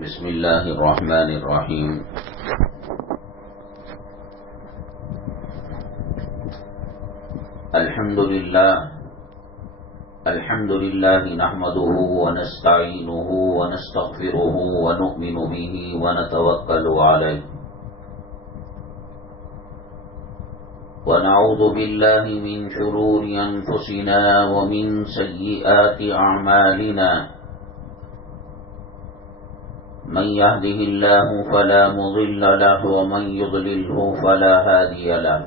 بسم اللہ الرحمن الرحیم الحمد للہ نحمده ونستعینه ونستغفره ونؤمن به ونتوکل علیہ ونعوذ باللہ من شرور انفسنا ومن سیئات اعمالنا من يهده الله فلا مضل له ومن يضلله فلا هادي له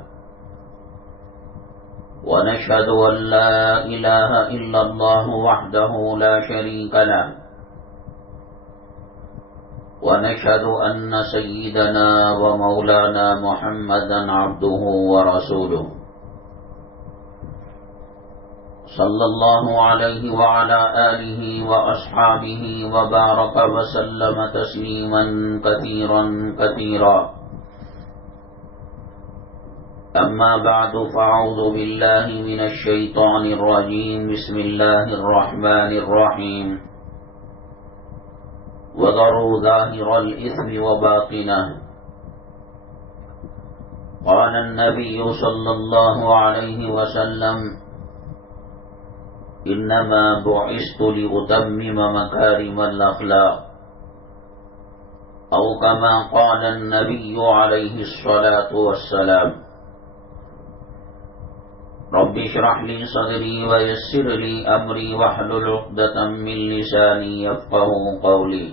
ونشهد أن لا إله إلا الله وحده لا شريك له ونشهد أن سيدنا ومولانا محمدا عبده ورسوله صلى الله عليه وعلى آله وأصحابه وبارك وسلم تسليما كثيرا كثيرا أما بعد فأعوذ بالله من الشيطان الرجيم بسم الله الرحمن الرحيم وذروا ظاهر الإثم وباطنه قال النبي صلى الله عليه وسلم انما بعثت لأتمم مكارم الاخلاق او كما قال النبي عليه الصلاة والسلام رب اشرح لي صدري ويسر لي امري واحلل عقدة من لساني يفقهوا قولي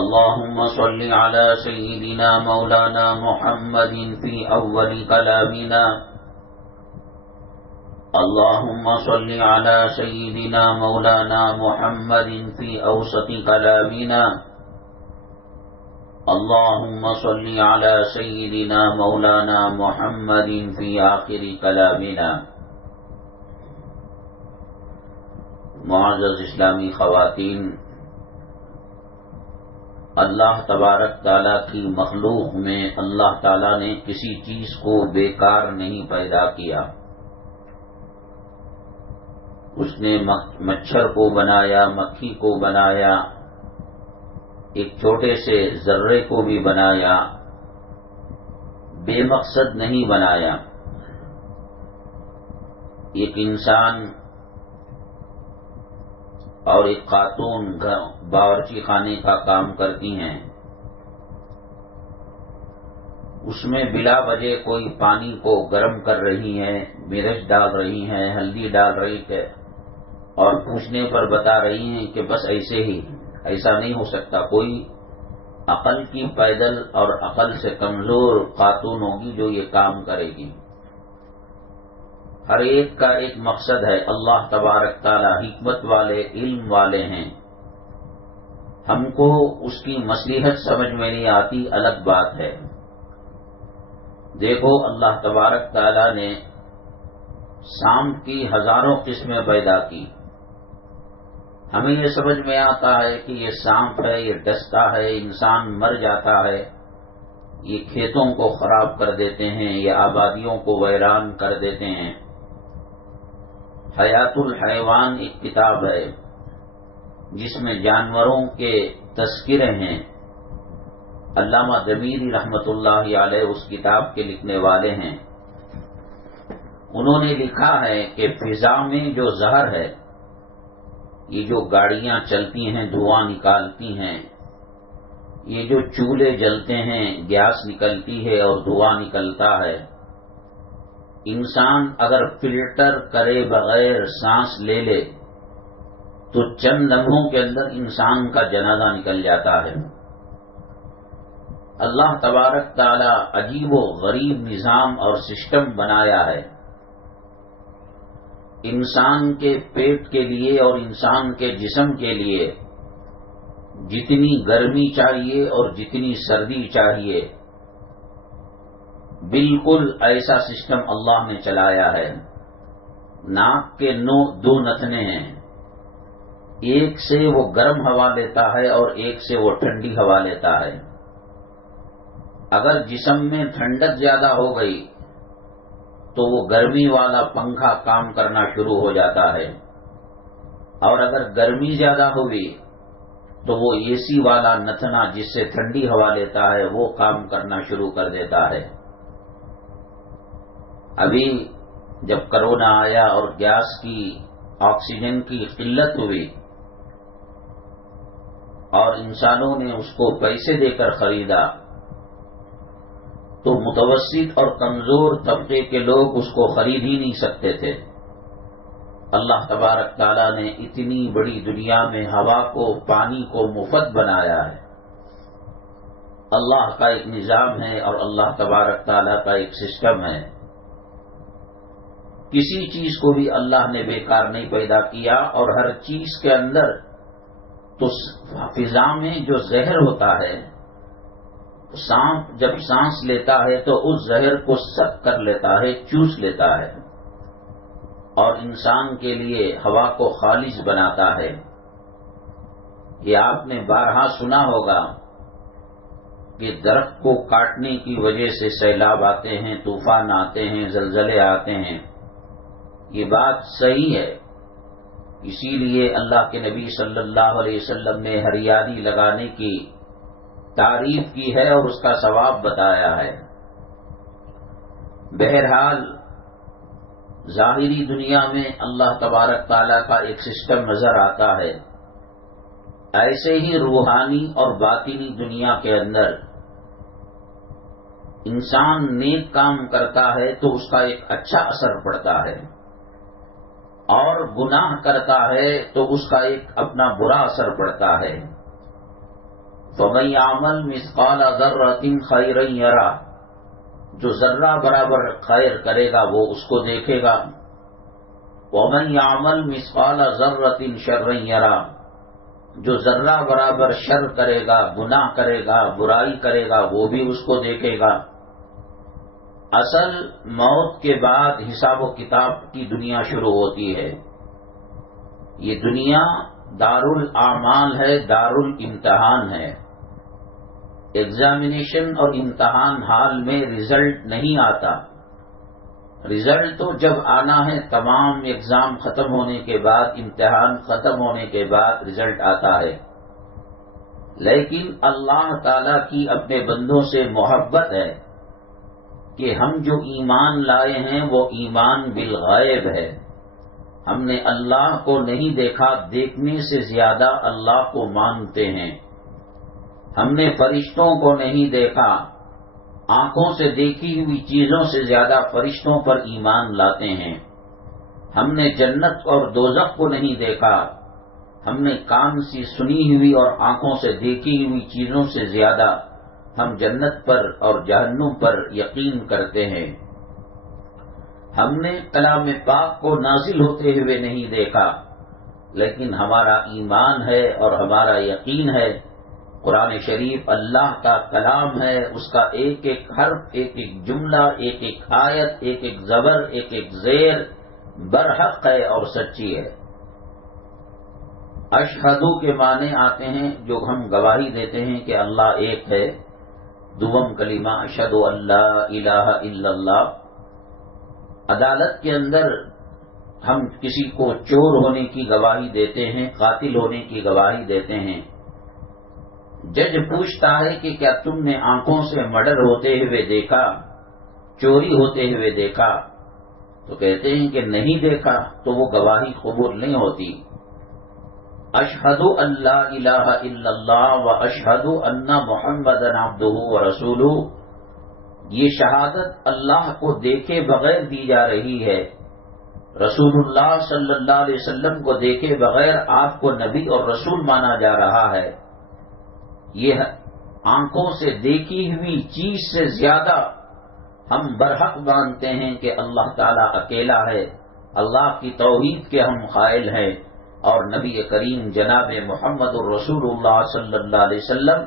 اللهم صل على سيدنا مولانا محمد في اول كلامنا اللهم صل على سيدنا مولانا محمد في أوسط كلامنا اللهم صل على سيدنا مولانا محمد في آخر كلامنا. معزز اسلامی خواتین، اللہ تبارک تعالیٰ کی مخلوق میں اللہ تعالیٰ نے کسی چیز کو بیکار نہیں پیدا کیا. اس نے مچھر کو بنایا، مکھی کو بنایا، ایک چھوٹے سے ذرے کو بھی بنایا، بے مقصد نہیں بنایا. ایک انسان اور ایک خاتون باورچی خانے کا کام کرتی ہیں، اس میں بلا وجہ کوئی پانی کو گرم کر رہی ہیں، مرچ ڈال رہی ہیں، ہلدی ڈال رہی ہے اور پوچھنے پر بتا رہی ہیں کہ بس ایسے ہی، ایسا نہیں ہو سکتا. کوئی عقل کی پیدل اور عقل سے کمزور خاتون ہوگی جو یہ کام کرے گی. ہر ایک کا ایک مقصد ہے. اللہ تبارک تعالی حکمت والے، علم والے ہیں. ہم کو اس کی مصلحت سمجھ میں نہیں آتی، الگ بات ہے. دیکھو اللہ تبارک تعالی نے سانپ کی ہزاروں قسمیں پیدا کی. ہمیں یہ سمجھ میں آتا ہے کہ یہ سانپ ہے، یہ ڈستا ہے، انسان مر جاتا ہے، یہ کھیتوں کو خراب کر دیتے ہیں، یہ آبادیوں کو ویران کر دیتے ہیں. حیات الحیوان ایک کتاب ہے جس میں جانوروں کے تذکرے ہیں. علامہ ضمیری رحمت اللہ علیہ اس کتاب کے لکھنے والے ہیں. انہوں نے لکھا ہے کہ فضا میں جو زہر ہے، یہ جو گاڑیاں چلتی ہیں دھواں نکالتی ہیں، یہ جو چولہے جلتے ہیں گیس نکلتی ہے اور دھواں نکلتا ہے، انسان اگر فلٹر کرے بغیر سانس لے لے تو چند لمحوں کے اندر انسان کا جنازہ نکل جاتا ہے. اللہ تبارک تعالی عجیب و غریب نظام اور سسٹم بنایا ہے. انسان کے پیٹ کے لیے اور انسان کے جسم کے لیے جتنی گرمی چاہیے اور جتنی سردی چاہیے، بالکل ایسا سسٹم اللہ نے چلایا ہے. ناک کے دو نتنے ہیں، ایک سے وہ گرم ہوا لیتا ہے اور ایک سے وہ ٹھنڈی ہوا لیتا ہے. اگر جسم میں ٹھنڈک زیادہ ہو گئی تو وہ گرمی والا پنکھا کام کرنا شروع ہو جاتا ہے. اور اگر گرمی زیادہ ہوگی تو وہ اے سی والا نتنا جس سے ٹھنڈی ہوا لیتا ہے وہ کام کرنا شروع کر دیتا ہے۔ ابھی جب کرونا آیا اور گیس کی آکسیجن کی قلت ہوئی اور انسانوں نے اس کو پیسے دے کر خریدا تو متوسط اور کمزور طبقے کے لوگ اس کو خرید ہی نہیں سکتے تھے۔ اللہ تبارک تعالیٰ نے اتنی بڑی دنیا میں ہوا کو، پانی کو مفت بنایا ہے۔ اللہ کا ایک نظام ہے اور اللہ تبارک تعالیٰ کا ایک سسٹم ہے۔ کسی چیز کو بھی اللہ نے بیکار نہیں پیدا کیا، اور ہر چیز کے اندر تو فضا میں جو زہر ہوتا ہے، سانپ جب سانس لیتا ہے تو اس زہر کو سک کر لیتا ہے، چوس لیتا ہے، اور انسان کے لیے ہوا کو خالص بناتا ہے۔ یہ آپ نے بارہا سنا ہوگا کہ درخت کو کاٹنے کی وجہ سے سیلاب آتے ہیں، طوفان آتے ہیں، زلزلے آتے ہیں۔ یہ بات صحیح ہے، اسی لیے اللہ کے نبی صلی اللہ علیہ وسلم نے ہریالی لگانے کی تعریف کی ہے اور اس کا ثواب بتایا ہے۔ بہرحال ظاہری دنیا میں اللہ تبارک تعالیٰ کا ایک سسٹم نظر آتا ہے، ایسے ہی روحانی اور باطنی دنیا کے اندر انسان نیک کام کرتا ہے تو اس کا ایک اچھا اثر پڑتا ہے، اور گناہ کرتا ہے تو اس کا ایک اپنا برا اثر پڑتا ہے۔ فَمَن يَعْمَلْ مِثْقَالَ ذَرَّةٍ خَيْرًا يَرَهُ، جو ذرہ برابر خیر کرے گا وہ اس کو دیکھے گا۔ وَمَن يَعْمَلْ مِثْقَالَ ذَرَّةٍ شَرًّا يَرَهُ، جو ذرہ برابر شر کرے گا، گناہ کرے گا، برائی کرے گا، وہ بھی اس کو دیکھے گا۔ اصل موت کے بعد حساب و کتاب کی دنیا شروع ہوتی ہے۔ یہ دنیا دار الاعمال ہے، دار الامتحان ہے۔ ایگزامینیشن اور امتحان حال میں رزلٹ نہیں آتا، رزلٹ تو جب آنا ہے تمام ایگزام ختم ہونے کے بعد، امتحان ختم ہونے کے بعد رزلٹ آتا ہے۔ لیکن اللہ تعالی کی اپنے بندوں سے محبت ہے کہ ہم جو ایمان لائے ہیں وہ ایمان بالغیب ہے۔ ہم نے اللہ کو نہیں دیکھا، دیکھنے سے زیادہ اللہ کو مانتے ہیں۔ ہم نے فرشتوں کو نہیں دیکھا، آنکھوں سے دیکھی ہوئی چیزوں سے زیادہ فرشتوں پر ایمان لاتے ہیں۔ ہم نے جنت اور دوزخ کو نہیں دیکھا، ہم نے کان سے سنی ہوئی اور آنکھوں سے دیکھی ہوئی چیزوں سے زیادہ ہم جنت پر اور جہنم پر یقین کرتے ہیں۔ ہم نے کلام پاک کو نازل ہوتے ہوئے نہیں دیکھا، لیکن ہمارا ایمان ہے اور ہمارا یقین ہے قرآن شریف اللہ کا کلام ہے، اس کا ایک ایک حرف، ایک ایک جملہ، ایک ایک آیت، ایک ایک زبر، ایک ایک زیر برحق ہے اور سچی ہے۔ اشہدو کے معنی آتے ہیں جو ہم گواہی دیتے ہیں کہ اللہ ایک ہے۔ دوم کلمہ اشہد ان لا الہ الا اللہ۔ عدالت کے اندر ہم کسی کو چور ہونے کی گواہی دیتے ہیں، قاتل ہونے کی گواہی دیتے ہیں۔ جج پوچھتا ہے کہ کیا تم نے آنکھوں سے مرڈر ہوتے ہوئے دیکھا، چوری ہوتے ہوئے دیکھا؟ تو کہتے ہیں کہ نہیں دیکھا، تو وہ گواہی قبول نہیں ہوتی۔ اشہد ان لا الہ الا اللہ و اشہد ان محمدا عبدہ و رسولہ، یہ شہادت اللہ کو دیکھے بغیر دی جا رہی ہے۔ رسول اللہ صلی اللہ علیہ وسلم کو دیکھے بغیر آپ کو نبی اور رسول مانا جا رہا ہے۔ یہ آنکھوں سے دیکھی ہوئی چیز سے زیادہ ہم برحق مانتے ہیں کہ اللہ تعالیٰ اکیلا ہے، اللہ کی توحید کے ہم قائل ہیں، اور نبی کریم جناب محمد الرسول اللہ صلی اللہ علیہ وسلم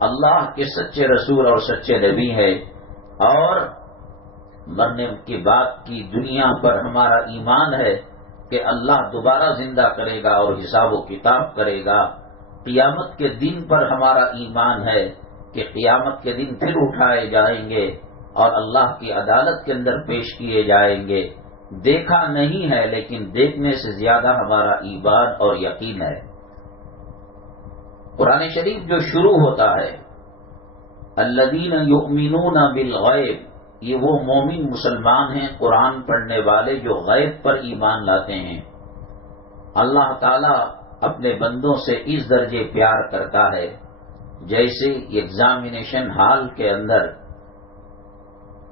اللہ کے سچے رسول اور سچے نبی ہے۔ اور مرنے کے بعد کی دنیا پر ہمارا ایمان ہے کہ اللہ دوبارہ زندہ کرے گا اور حساب و کتاب کرے گا۔ قیامت کے دن پر ہمارا ایمان ہے کہ قیامت کے دن پھر اٹھائے جائیں گے اور اللہ کی عدالت کے اندر پیش کیے جائیں گے۔ دیکھا نہیں ہے لیکن دیکھنے سے زیادہ ہمارا ایمان اور یقین ہے۔ قرآن شریف جو شروع ہوتا ہے الذین یؤمنون بالغیب، یہ وہ مومن مسلمان ہیں قرآن پڑھنے والے جو غیب پر ایمان لاتے ہیں۔ اللہ تعالی اپنے بندوں سے اس درجے پیار کرتا ہے جیسے ایگزامینیشن ہال کے اندر،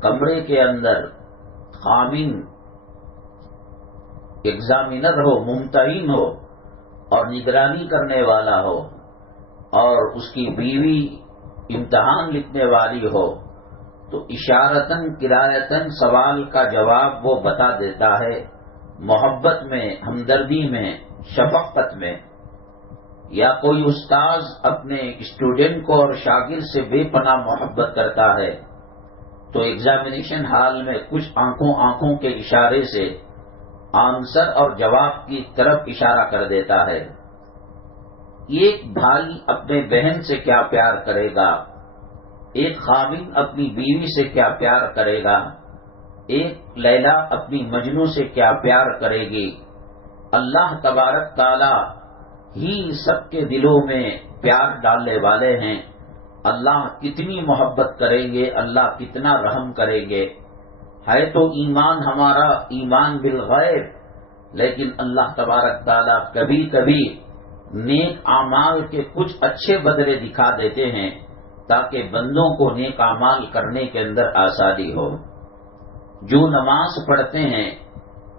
کمرے کے اندر خامن ایگزامینر ہو، ممتحن ہو اور نگرانی کرنے والا ہو، اور اس کی بیوی امتحان لکھنے والی ہو، تو اشارتاً کرایتاً سوال کا جواب وہ بتا دیتا ہے، محبت میں، ہمدردی میں، شفقت میں۔ یا کوئی استاذ اپنے اسٹوڈنٹ کو اور شاگرد سے بے پناہ محبت کرتا ہے تو ایگزامینیشن ہال میں کچھ آنکھوں کے اشارے سے آنسر اور جواب کی طرف اشارہ کر دیتا ہے۔ ایک بھائی اپنے بہن سے کیا پیار کرے گا، ایک خاوند اپنی بیوی سے کیا پیار کرے گا، ایک لیلا اپنی مجنو سے کیا پیار کرے گی، اللہ تبارک تعالی ہی سب کے دلوں میں پیار ڈالنے والے ہیں۔ اللہ کتنی محبت کریں گے، اللہ کتنا رحم کریں گے۔ ہے تو ایمان ہمارا ایمان بالغیب، لیکن اللہ تبارک تعالی کبھی کبھی نیک اعمال کے کچھ اچھے بدلے دکھا دیتے ہیں تاکہ بندوں کو نیک اعمال کرنے کے اندر آسانی ہو۔ جو نماز پڑھتے ہیں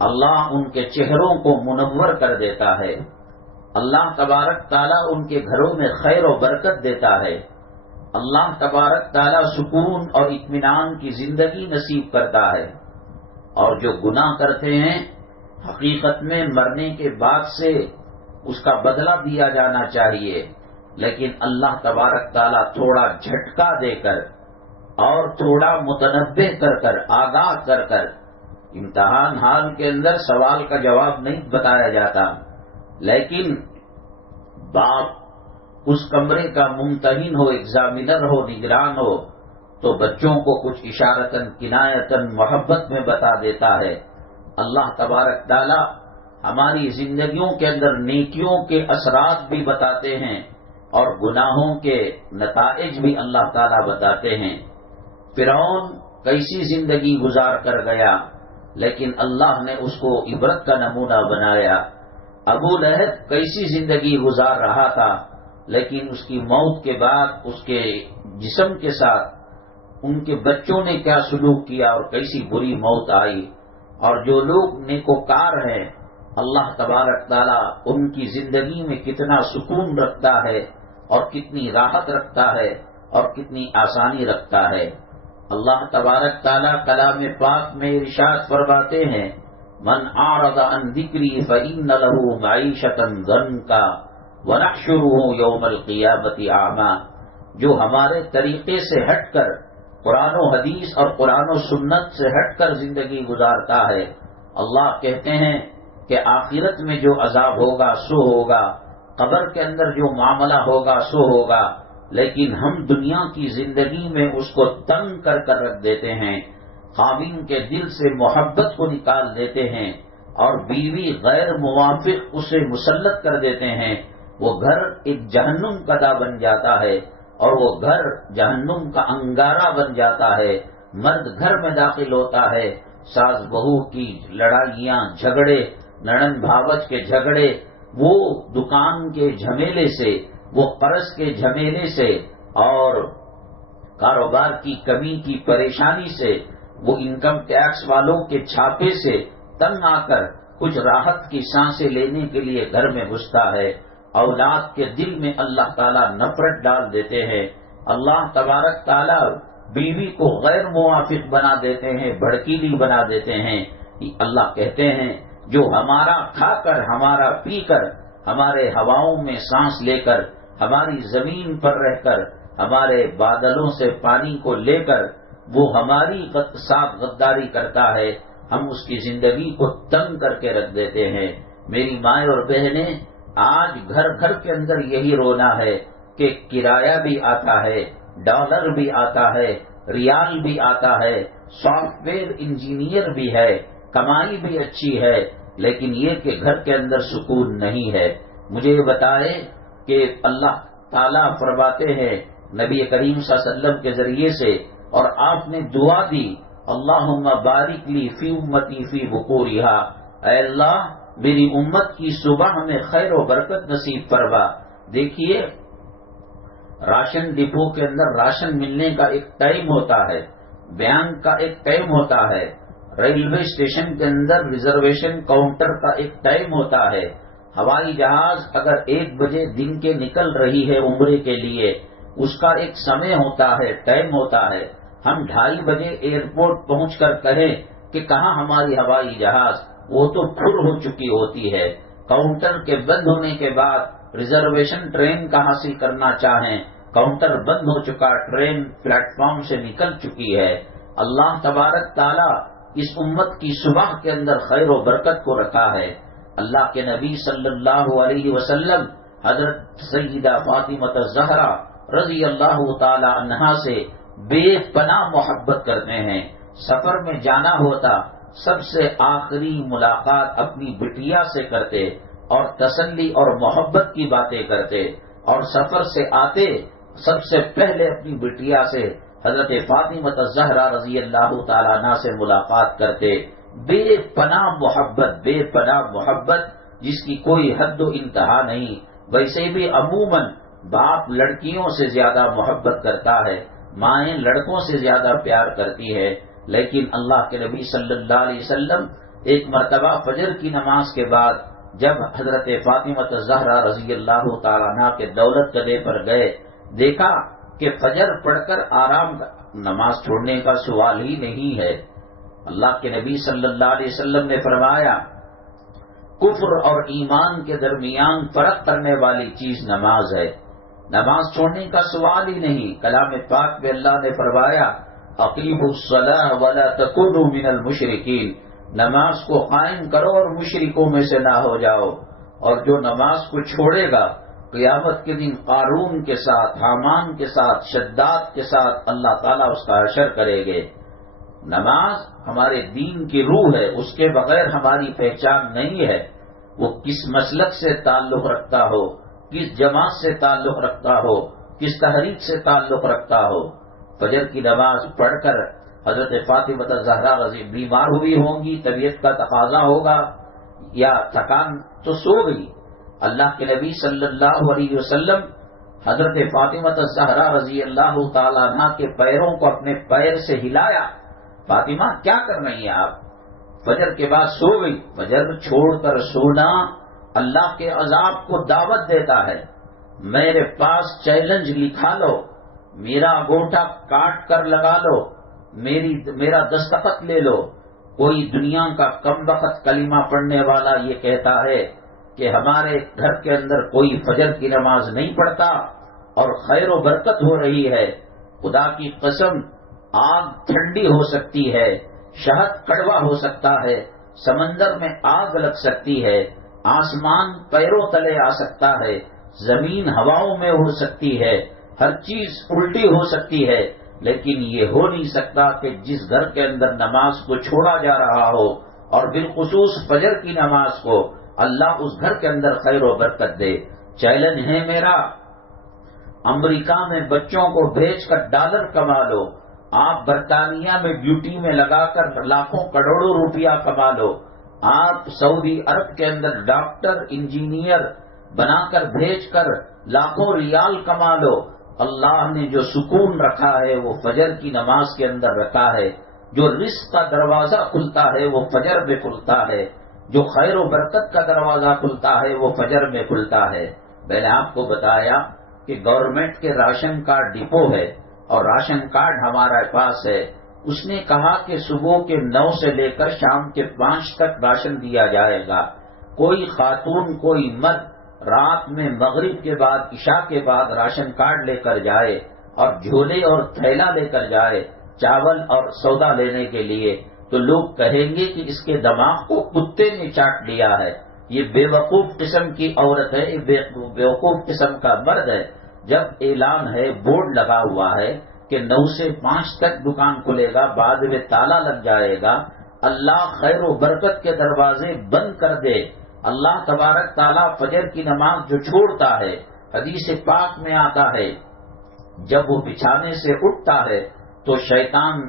اللہ ان کے چہروں کو منور کر دیتا ہے، اللہ تبارک تعالیٰ ان کے گھروں میں خیر و برکت دیتا ہے، اللہ تبارک تعالیٰ سکون اور اطمینان کی زندگی نصیب کرتا ہے۔ اور جو گناہ کرتے ہیں حقیقت میں مرنے کے بعد سے اس کا بدلہ دیا جانا چاہیے، لیکن اللہ تبارک تعالیٰ تھوڑا جھٹکا دے کر اور تھوڑا متنبہ کر آگاہ کر امتحان حال کے اندر سوال کا جواب نہیں بتایا جاتا، لیکن باپ اس کمرے کا ممتحن ہو، ایگزامینر ہو، نگران ہو تو بچوں کو کچھ اشارتاً کنایتاً محبت میں بتا دیتا ہے۔ اللہ تبارک تعالی ہماری زندگیوں کے اندر نیکیوں کے اثرات بھی بتاتے ہیں اور گناہوں کے نتائج بھی اللہ تعالی بتاتے ہیں۔ فرعون کیسی زندگی گزار کر گیا لیکن اللہ نے اس کو عبرت کا نمونہ بنایا۔ ابو لہب کیسی زندگی گزار رہا تھا لیکن اس کی موت کے بعد اس کے جسم کے ساتھ ان کے بچوں نے کیا سلوک کیا اور کیسی بری موت آئی۔ اور جو لوگ نیکوکار ہیں اللہ تبارک تعالیٰ ان کی زندگی میں کتنا سکون رکھتا ہے اور کتنی راحت رکھتا ہے اور کتنی آسانی رکھتا ہے۔ اللہ تبارک تعالیٰ کلام پاک میں ارشاد فرماتے ہیں، من اعرض عن ذکری فإن له معیشۃ ضنکا ونحشره یوم القیامۃ اعمی۔ جو ہمارے طریقے سے ہٹ کر قرآن و حدیث اور قرآن و سنت سے ہٹ کر زندگی گزارتا ہے، اللہ کہتے ہیں کہ آخرت میں جو عذاب ہوگا سو ہوگا، قبر کے اندر جو معاملہ ہوگا سو ہوگا، لیکن ہم دنیا کی زندگی میں اس کو تنگ کر رکھ دیتے ہیں، خاوند کے دل سے محبت کو نکال دیتے ہیں اور بیوی غیر موافق اسے مسلط کر دیتے ہیں۔ وہ گھر ایک جہنم کا دا بن جاتا ہے اور وہ گھر جہنم کا انگارہ بن جاتا ہے۔ مرد گھر میں داخل ہوتا ہے، ساس بہو کی لڑائیاں، جھگڑے، نڑند بھاوج کے جھگڑے، وہ دکان کے جھمیلے سے، وہ قرض کے جھمیلے سے اور کاروبار کی کمی کی پریشانی سے، وہ انکم ٹیکس والوں کے چھاپے سے تنگ آ کر کچھ راحت کی سانسیں لینے کے لیے گھر میں گھستا ہے۔ اولاد کے دل میں اللہ تعالیٰ نفرت ڈال دیتے ہیں۔ اللہ تبارک تعالیٰ بیوی کو غیر موافق بنا دیتے ہیں، بھڑکیلی بنا دیتے ہیں۔ اللہ کہتے ہیں جو ہمارا کھا کر، ہمارا پی کر، ہمارے ہواؤں میں سانس لے کر، ہماری زمین پر رہ کر، ہمارے بادلوں سے پانی کو لے کر وہ ہماری ساتھ غداری کرتا ہے، ہم اس کی زندگی کو تنگ کر کے رکھ دیتے ہیں۔ میری مائیں اور بہنیں، آج گھر گھر کے اندر یہی رونا ہے کہ کرایہ بھی آتا ہے، ڈالر بھی آتا ہے، ریال بھی آتا ہے، سافٹ ویئر انجینئر بھی ہے، کمائی بھی اچھی ہے، لیکن یہ کہ گھر کے اندر سکون نہیں ہے۔ مجھے یہ بتائے کہ اللہ تعالیٰ فرماتے ہیں نبی کریم صلی اللہ علیہ وسلم کے ذریعے سے، اور آپ نے دعا دی، اللہم بارک لی فی امتی فی بکورہا، اے اللہ میری امت کی صبح میں خیر و برکت نصیب فرما۔ دیکھیے راشن ڈپو کے اندر راشن ملنے کا ایک ٹائم ہوتا ہے، بینک کا ایک ٹائم ہوتا ہے، ریلوے اسٹیشن کے اندر ریزرویشن کاؤنٹر کا ایک ٹائم ہوتا ہے، ہوائی جہاز اگر 1 بجے دن کے نکل رہی ہے عمرے کے لیے، اس کا ایک سمے ہوتا ہے، ٹائم ہوتا ہے۔ ہم 2:30 بجے ایئرپورٹ پہنچ کر کہیں کہ کہاں ہماری ہوائی جہاز، وہ تو پھر ہو چکی ہوتی ہے۔ کاؤنٹر کے بند ہونے کے بعد ریزرویشن ٹرین کا حاصل کرنا چاہیں، کاؤنٹر بند ہو چکا، ٹرین پلیٹ فارم سے نکل چکی ہے۔ اللہ تبارک تعالیٰ اس امت کی صبح کے اندر خیر و برکت کو رکھا ہے۔ اللہ کے نبی صلی اللہ علیہ وسلم حضرت سیدہ فاطمہ الزہرا رضی اللہ تعالی عنہا سے بے پناہ محبت کرتے ہیں۔ سفر میں جانا ہوتا، سب سے آخری ملاقات اپنی بٹیا سے کرتے اور تسلی اور محبت کی باتیں کرتے، اور سفر سے آتے سب سے پہلے اپنی بٹیا سے حضرت فاطمہ الزہرا رضی اللہ تعالیٰ عنہ سے ملاقات کرتے۔ بے پناہ محبت، بے پناہ محبت جس کی کوئی حد و انتہا نہیں۔ ویسے بھی عموماً باپ لڑکیوں سے زیادہ محبت کرتا ہے، مائیں لڑکوں سے زیادہ پیار کرتی ہے، لیکن اللہ کے نبی صلی اللہ علیہ وسلم ایک مرتبہ فجر کی نماز کے بعد جب حضرت فاطمہ الزہرا رضی اللہ تعالیٰ عنہ کے دولت قدے پر گئے، دیکھا کہ فجر پڑھ کر آرام نماز چھوڑنے کا سوال ہی نہیں ہے۔ اللہ کے نبی صلی اللہ علیہ وسلم نے فرمایا کفر اور ایمان کے درمیان فرق کرنے والی چیز نماز ہے، نماز چھوڑنے کا سوال ہی نہیں۔ کلام پاک میں اللہ نے فرمایا اقیموا الصلاۃ ولا تکونوا من المشرکین، نماز کو قائم کرو اور مشرکوں میں سے نہ ہو جاؤ۔ اور جو نماز کو چھوڑے گا قیامت کے دن قارون کے ساتھ، حامان کے ساتھ، شداد کے ساتھ اللہ تعالیٰ اس کا حشر کرے گے۔ نماز ہمارے دین کی روح ہے، اس کے بغیر ہماری پہچان نہیں ہے۔ وہ کس مسلک سے تعلق رکھتا ہو، کس جماعت سے تعلق رکھتا ہو، کس تحریک سے تعلق رکھتا ہو۔ فجر کی نماز پڑھ کر حضرت فاطمہ الزہرا رضی بیمار ہوئی ہوں گی، طبیعت کا تقاضا ہوگا یا تھکان تو سو گئی۔ اللہ کے نبی صلی اللہ علیہ وسلم حضرت فاطمہ الزہرا رضی اللہ تعالیٰ عنہ کے پیروں کو اپنے پیر سے ہلایا، فاطمہ کیا کر رہی ہیں آپ؟ فجر کے بعد سو گئی۔ فجر چھوڑ کر سونا اللہ کے عذاب کو دعوت دیتا ہے۔ میرے پاس چیلنج لکھا لو، میرا انگوٹھا کاٹ کر لگا لو، میرا دستخط لے لو۔ کوئی دنیا کا کم وقت کلمہ پڑھنے والا یہ کہتا ہے کہ ہمارے گھر کے اندر کوئی فجر کی نماز نہیں پڑھتا اور خیر و برکت ہو رہی ہے، خدا کی قسم آگ ٹھنڈی ہو سکتی ہے، شہد کڑوا ہو سکتا ہے، سمندر میں آگ لگ سکتی ہے، آسمان پیروں تلے آ سکتا ہے، زمین ہواؤں میں اڑ سکتی ہے، ہر چیز الٹی ہو سکتی ہے، لیکن یہ ہو نہیں سکتا کہ جس گھر کے اندر نماز کو چھوڑا جا رہا ہو اور بالخصوص فجر کی نماز کو اللہ اس گھر کے اندر خیر و برکت دے۔ چیلنج ہے میرا، امریکہ میں بچوں کو بھیج کر ڈالر کما لو، آپ برطانیہ میں ڈیوٹی میں لگا کر لاکھوں کروڑوں روپیہ کما لو، آپ سعودی عرب کے اندر ڈاکٹر انجینئر بنا کر بھیج کر لاکھوں ریال کما لو۔ اللہ نے جو سکون رکھا ہے وہ فجر کی نماز کے اندر رکھا ہے، جو رزق کا دروازہ کھلتا ہے وہ فجر میں کھلتا ہے، جو خیر و برکت کا دروازہ کھلتا ہے وہ فجر میں کھلتا ہے۔ میں نے آپ کو بتایا کہ گورنمنٹ کے راشن کارڈ ڈپو ہے اور راشن کارڈ ہمارے پاس ہے۔ اس نے کہا کہ صبح کے 9 سے لے کر شام کے 5 تک راشن دیا جائے گا۔ کوئی خاتون کوئی مرد رات میں مغرب کے بعد عشاء کے بعد راشن کارڈ لے کر جائے اور جھولے اور تھیلا لے کر جائے چاول اور سودا لینے کے لیے، تو لوگ کہیں گے کہ اس کے دماغ کو کتے نے چاٹ لیا ہے، یہ بے وقوف قسم کی عورت ہے، یہ بے وقوف قسم کا مرد ہے۔ جب اعلان ہے، بورڈ لگا ہوا ہے کہ 9 سے 5 تک دکان کھلے گا، بعد میں تالا لگ جائے گا، اللہ خیر و برکت کے دروازے بند کر دے۔ اللہ تبارک تعالیٰ فجر کی نماز جو چھوڑتا ہے، حدیث پاک میں آتا ہے جب وہ بچھانے سے اٹھتا ہے تو شیطان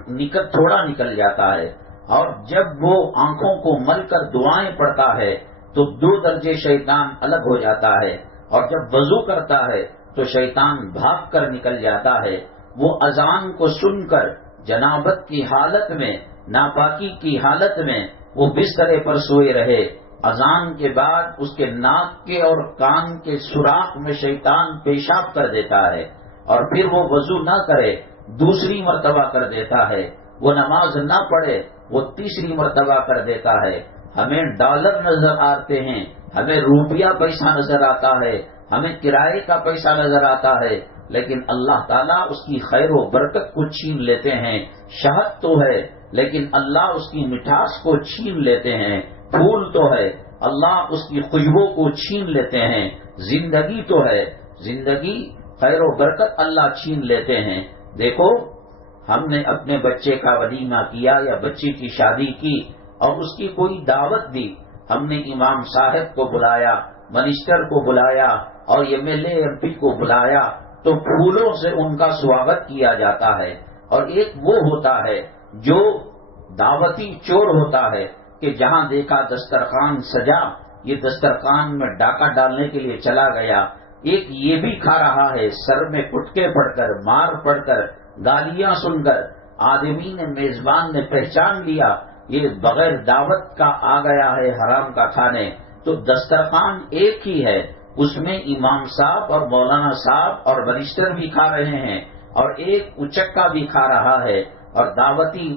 تھوڑا نکل جاتا ہے، اور جب وہ آنکھوں کو مل کر دعائیں پڑھتا ہے تو 2 درجے شیطان الگ ہو جاتا ہے، اور جب وضو کرتا ہے تو شیطان بھاگ کر نکل جاتا ہے۔ وہ اذان کو سن کر جنابت کی حالت میں، ناپاکی کی حالت میں وہ بسترے پر سوئے رہے، اذان کے بعد اس کے ناک کے اور کان کے سوراخ میں شیطان پیشاب کر دیتا ہے، اور پھر وہ وضو نہ کرے، دوسری مرتبہ کر دیتا ہے، وہ نماز نہ پڑھے، وہ تیسری مرتبہ کر دیتا ہے۔ ہمیں ڈالر نظر آتے ہیں، ہمیں روپیہ پیسہ نظر آتا ہے، ہمیں کرائے کا پیسہ نظر آتا ہے، لیکن اللہ تعالیٰ اس کی خیر و برکت کو چھین لیتے ہیں۔ شہد تو ہے لیکن اللہ اس کی مٹھاس کو چھین لیتے ہیں، پھول تو ہے اللہ اس کی خوشبو کو چھین لیتے ہیں، زندگی تو ہے، زندگی خیر و برکت اللہ چھین لیتے ہیں۔ دیکھو، ہم نے اپنے بچے کا ولیمہ کیا یا بچی کی شادی کی اور اس کی کوئی دعوت دی، ہم نے امام صاحب کو بلایا، منسٹر کو بلایا اور MLA MP کو بلایا، تو پھولوں سے ان کا سواگت کیا جاتا ہے۔ اور ایک وہ ہوتا ہے جو دعوتی چور ہوتا ہے کہ جہاں دیکھا دسترخوان سجا، یہ دسترخوان میں ڈاکہ ڈالنے کے لیے چلا گیا۔ ایک یہ بھی کھا رہا ہے، سر میں پٹکے پڑھ کر، مار پڑھ کر، گالیاں سن کر، آدمی نے، میزبان نے پہچان لیا یہ بغیر دعوت کا آ گیا ہے حرام کا کھانے۔ تو دسترخوان ایک ہی ہے، اس میں امام صاحب اور مولانا صاحب اور منسٹر بھی کھا رہے ہیں، اور ایک اچکا بھی کھا رہا ہے، اور دعوتی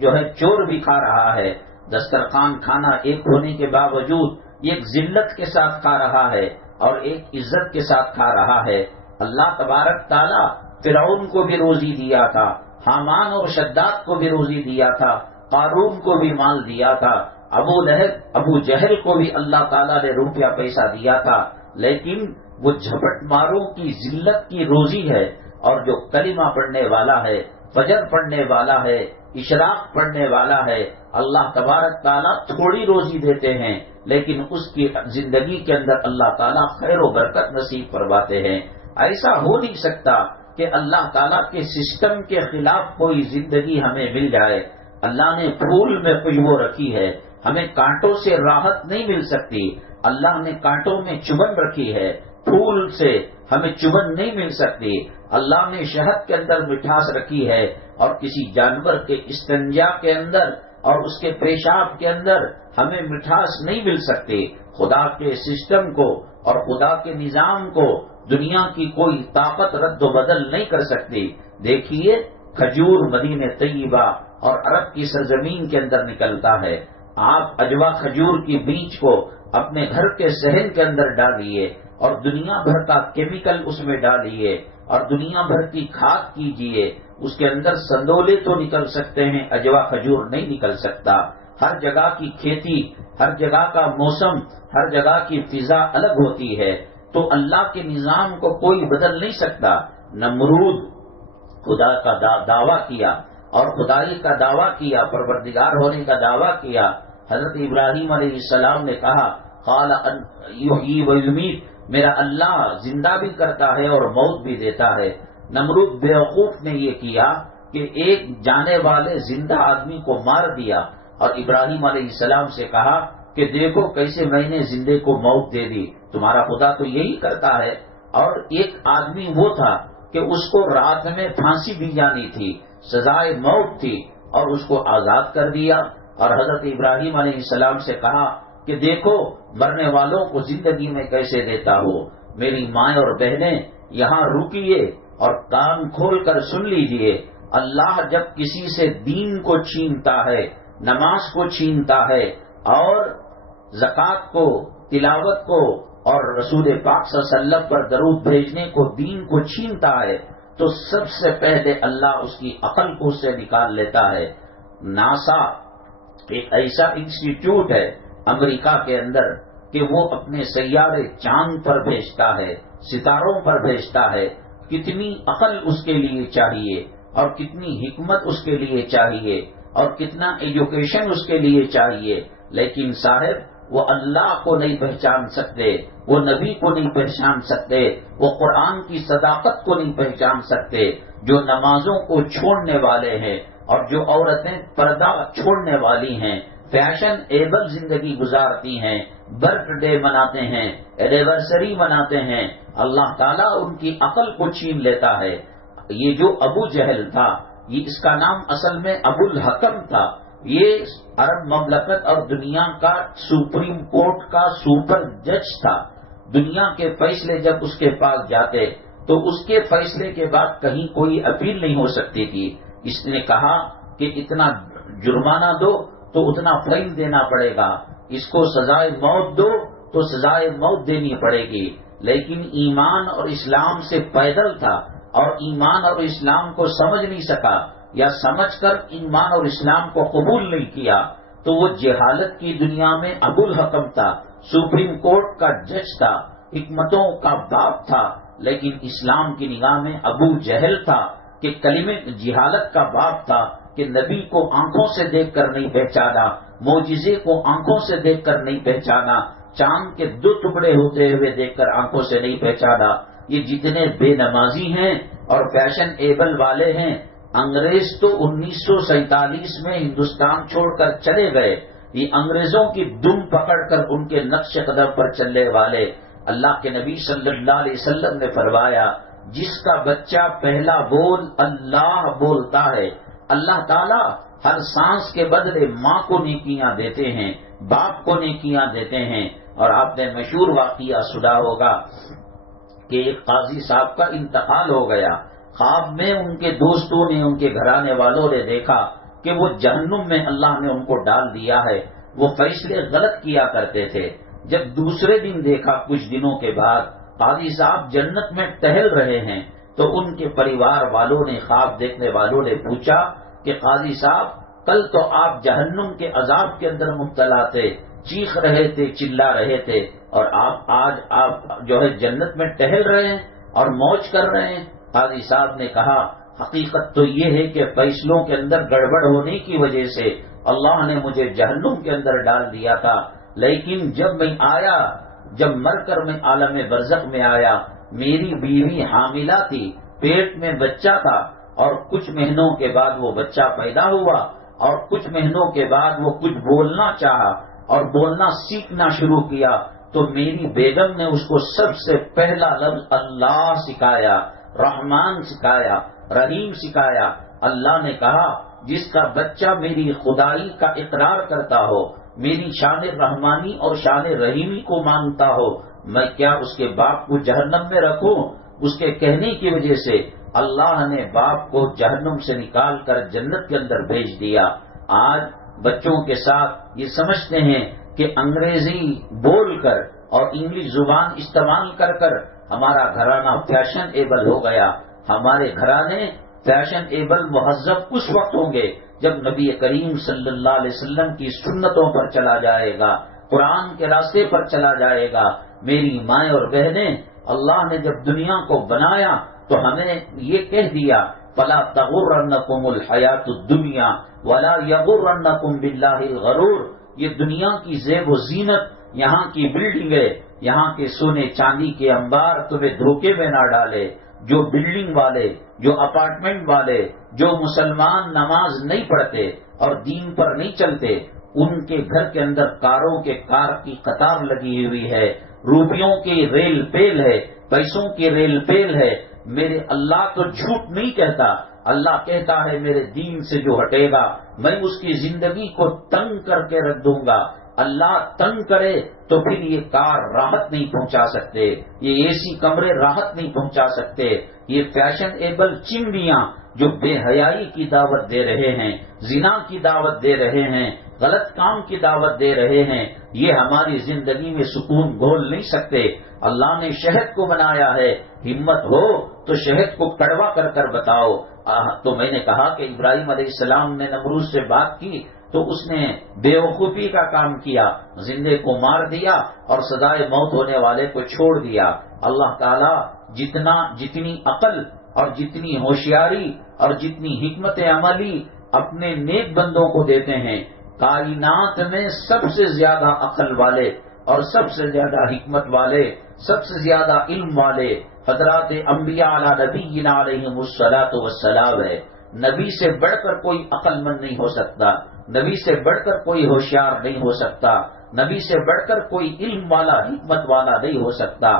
جو ہے چور بھی کھا رہا ہے۔ دسترخوان کھانا ایک ہونے کے باوجود ایک ذلت کے ساتھ کھا رہا ہے اور ایک عزت کے ساتھ کھا رہا ہے۔ اللہ تبارک تعالیٰ فرعون کو بھی روزی دیا تھا، حامان اور شداد کو بھی روزی دیا تھا، قارون کو بھی مال دیا تھا، ابو جہل کو بھی اللہ تعالیٰ نے روپیہ پیسہ دیا تھا، لیکن وہ جھپٹ ماروں کی ذلت کی روزی ہے۔ اور جو کلمہ پڑھنے والا ہے، فجر پڑھنے والا ہے، اشراق پڑھنے والا ہے، اللہ تبارک تعالیٰ تھوڑی روزی دیتے ہیں لیکن اس کی زندگی کے اندر اللہ تعالیٰ خیر و برکت نصیب فرماتے ہیں۔ ایسا ہو نہیں سکتا کہ اللہ تعالیٰ کے سسٹم کے خلاف کوئی زندگی ہمیں مل جائے۔ اللہ نے پھول میں خوشبو رکھی ہے، ہمیں کانٹوں سے راحت نہیں مل سکتی۔ اللہ نے کانٹوں میں چبھن رکھی ہے، پھول سے ہمیں چبھن نہیں مل سکتی۔ اللہ نے شہد کے اندر مٹھاس رکھی ہے، اور کسی جانور کے استنجا کے اندر اور اس کے پیشاب کے اندر ہمیں مٹھاس نہیں مل سکتی۔ خدا کے سسٹم کو اور خدا کے نظام کو دنیا کی کوئی طاقت رد و بدل نہیں کر سکتی۔ دیکھیے، کھجور مدینہ طیبہ اور عرب کی سرزمین کے اندر نکلتا ہے۔ آپ اجوا کھجور کی بیج کو اپنے گھر کے صحن کے اندر ڈالیے اور دنیا بھر کا کیمیکل اس میں ڈالیے اور دنیا بھر کی کھاد کیجیے، اس کے اندر سندولے تو نکل سکتے ہیں، اجوا کھجور نہیں نکل سکتا۔ ہر جگہ کی کھیتی، ہر جگہ کا موسم، ہر جگہ کی فضا الگ ہوتی ہے، تو اللہ کے نظام کو کوئی بدل نہیں سکتا۔ نمرود خدا کا دعویٰ کیا اور خدائی کا دعویٰ کیا، پروردگار ہونے کا دعویٰ کیا۔ حضرت ابراہیم علیہ السلام نے کہا، قال یحیی و یمیت، میرا اللہ زندہ بھی کرتا ہے اور موت بھی دیتا ہے۔ نمرود بیوقوف نے یہ کیا کہ ایک جانے والے زندہ آدمی کو مار دیا اور ابراہیم علیہ السلام سے کہا کہ دیکھو کیسے میں نے زندے کو موت دے دی، تمہارا خدا تو یہی کرتا ہے۔ اور ایک آدمی وہ تھا کہ اس کو رات میں پھانسی دی جانی تھی، سزائے موت تھی، اور اس کو آزاد کر دیا۔ اور حضرت ابراہیم علیہ السلام سے کہا کہ دیکھو مرنے والوں کو زندگی میں کیسے دیتا ہو۔ میری ماں اور بہنیں یہاں رکیے اور کان کھول کر سن لیجئے، اللہ جب کسی سے دین کو چھینتا ہے، نماز کو چھینتا ہے اور زکوٰۃ کو، تلاوت کو اور رسول پاک صلی اللہ علیہ وسلم پر درود بھیجنے کو، دین کو چھینتا ہے، تو سب سے پہلے اللہ اس کی عقل کو اس سے نکال لیتا ہے۔ ناسا ایک ایسا انسٹیٹیوٹ ہے امریکہ کے اندر کہ وہ اپنے سیارے چاند پر بھیجتا ہے، ستاروں پر بھیجتا ہے۔ کتنی عقل اس کے لیے چاہیے اور کتنی حکمت اس کے لیے چاہیے اور کتنا ایجوکیشن اس کے لیے چاہیے، لیکن صاحب وہ اللہ کو نہیں پہچان سکتے، وہ نبی کو نہیں پہچان سکتے، وہ قرآن کی صداقت کو نہیں پہچان سکتے۔ جو نمازوں کو چھوڑنے والے ہیں اور جو عورتیں پردہ چھوڑنے والی ہیں، فیشن ایبل زندگی گزارتی ہیں، برتھ ڈے مناتے ہیں، اینیورسری مناتے ہیں، اللہ تعالیٰ ان کی عقل کو چھین لیتا ہے۔ یہ جو ابو جہل تھا، یہ اس کا نام اصل میں ابو الحکم تھا، یہ عرب مملکت اور دنیا کا سپریم کورٹ کا سپر جج تھا۔ دنیا کے فیصلے جب اس کے پاس جاتے تو اس کے فیصلے کے بعد کہیں کوئی اپیل نہیں ہو سکتی تھی۔ اس نے کہا کہ اتنا جرمانہ دو تو اتنا فائن دینا پڑے گا، اس کو سزائے موت دو تو سزائے موت دینی پڑے گی، لیکن ایمان اور اسلام سے پیدل تھا اور ایمان اور اسلام کو سمجھ نہیں سکا، یا سمجھ کر ایمان اور اسلام کو قبول نہیں کیا، تو وہ جہالت کی دنیا میں ابو الحکم تھا، سپریم کورٹ کا جج تھا، حکمتوں کا باپ تھا، لیکن اسلام کی نگاہ میں ابو جہل تھا کہ کلمے جہالت کا باپ تھا کہ نبی کو آنکھوں سے دیکھ کر نہیں پہچانا، معجزے کو آنکھوں سے دیکھ کر نہیں پہچانا، چاند کے 2 ٹکڑے ہوتے ہوئے دیکھ کر آنکھوں سے نہیں پہچانا۔ یہ جتنے بے نمازی ہیں اور فیشن ایبل والے ہیں، انگریز تو 1947 میں ہندوستان چھوڑ کر چلے گئے، یہ انگریزوں کی دم پکڑ کر ان کے نقش قدم پر چلنے والے۔ اللہ کے نبی صلی اللہ علیہ وسلم نے فرمایا، جس کا بچہ پہلا بول اللہ بولتا ہے، اللہ تعالیٰ ہر سانس کے بدلے ماں کو نیکیاں دیتے ہیں، باپ کو نیکیاں دیتے ہیں۔ اور آپ نے مشہور واقعہ سنا ہوگا کہ ایک قاضی صاحب کا انتقال ہو گیا، خواب میں ان کے دوستوں نے، ان کے گھرانے والوں نے دیکھا کہ وہ جہنم میں اللہ نے ان کو ڈال دیا ہے، وہ فیصلے غلط کیا کرتے تھے۔ جب دوسرے دن دیکھا کچھ دنوں کے بعد قاضی صاحب جنت میں ٹہل رہے ہیں، تو ان کے پریوار والوں نے، خواب دیکھنے والوں نے پوچھا کہ قاضی صاحب کل تو آپ جہنم کے عذاب کے اندر مبتلا تھے، چیخ رہے تھے، چلا رہے تھے، اور آج آپ جو ہے جنت میں ٹہل رہے ہیں اور موج کر رہے ہیں۔ قاضی صاحب نے کہا، حقیقت تو یہ ہے کہ فیصلوں کے اندر گڑبڑ ہونے کی وجہ سے اللہ نے مجھے جہنم کے اندر ڈال دیا تھا، لیکن جب میں آیا، جب مر کر میں عالم برزخ میں آیا، میری بیوی حاملہ تھی، پیٹ میں بچہ تھا، اور کچھ مہینوں کے بعد وہ بچہ پیدا ہوا، اور کچھ مہینوں کے بعد وہ کچھ بولنا چاہا اور بولنا سیکھنا شروع کیا، تو میری بیگم نے اس کو سب سے پہلا لفظ اللہ سکھایا، رحمان سکھایا، رحیم سکھایا۔ اللہ نے کہا، جس کا بچہ میری خدائی کا اقرار کرتا ہو، میری شان رحمانی اور شان رحیمی کو مانتا ہو، میں کیا اس کے باپ کو جہنم میں رکھوں؟ اس کے کہنے کی وجہ سے اللہ نے باپ کو جہنم سے نکال کر جنت کے اندر بھیج دیا۔ آج بچوں کے ساتھ یہ سمجھتے ہیں کہ انگریزی بول کر اور انگلش زبان استعمال کر کر ہمارا گھرانہ فیشن ایبل ہو گیا۔ ہمارے گھرانے فیشن ایبل مہذب اس وقت ہوں گے جب نبی کریم صلی اللہ علیہ وسلم کی سنتوں پر چلا جائے گا، قرآن کے راستے پر چلا جائے گا۔ میری مائیں اور بہنیں، اللہ نے جب دنیا کو بنایا تو ہمیں یہ کہہ دیا، فَلَا تَغُرَّنَّكُمُ الْحَيَاةُ الدُّنْيَا وَلَا يَغُرَّنَّكُمْ بِاللَّهِ الْغَرُورُ۔ یہ دنیا کی زیب و زینت، یہاں کی بلڈنگیں، یہاں کے سونے چاندی کے انبار تمہیں دھوکے میں نہ ڈالے۔ جو بلڈنگ والے، جو اپارٹمنٹ والے، جو مسلمان نماز نہیں پڑھتے اور دین پر نہیں چلتے، ان کے گھر کے اندر کاروں کے کار کی قطار لگی ہوئی ہے، روپیوں کی ریل پیل ہے، پیسوں کی ریل پیل ہے۔ میرے اللہ تو جھوٹ نہیں کہتا، اللہ کہتا ہے میرے دین سے جو ہٹے گا میں اس کی زندگی کو تنگ کر کے رکھ دوں گا۔ اللہ تنگ کرے تو پھر یہ کار راحت نہیں پہنچا سکتے، یہ اے سی کمرے راحت نہیں پہنچا سکتے۔ یہ فیشن ایبل چنگیاں جو بے حیائی کی دعوت دے رہے ہیں، زنا کی دعوت دے رہے ہیں، غلط کام کی دعوت دے رہے ہیں، یہ ہماری زندگی میں سکون گھول نہیں سکتے۔ اللہ نے شہد کو بنایا ہے، ہمت ہو تو شہد کو کڑوا کر کر بتاؤ۔ تو میں نے کہا کہ ابراہیم علیہ السلام نے نمرود سے بات کی تو اس نے بیوقوفی کا کام کیا، زندے کو مار دیا اور سزائے موت ہونے والے کو چھوڑ دیا۔ اللہ تعالیٰ جتنی عقل اور جتنی ہوشیاری اور جتنی حکمت عملی اپنے نیک بندوں کو دیتے ہیں۔ کائنات میں سب سے زیادہ عقل والے اور سب سے زیادہ حکمت والے، سب سے زیادہ علم والے حضرات انبیاء علی نبینا علیہم الصلاۃ والسلام ہے۔ نبی سے بڑھ کر کوئی عقل مند نہیں ہو سکتا، نبی سے بڑھ کر کوئی ہوشیار نہیں ہو سکتا، نبی سے بڑھ کر کوئی علم والا حکمت والا نہیں ہو سکتا۔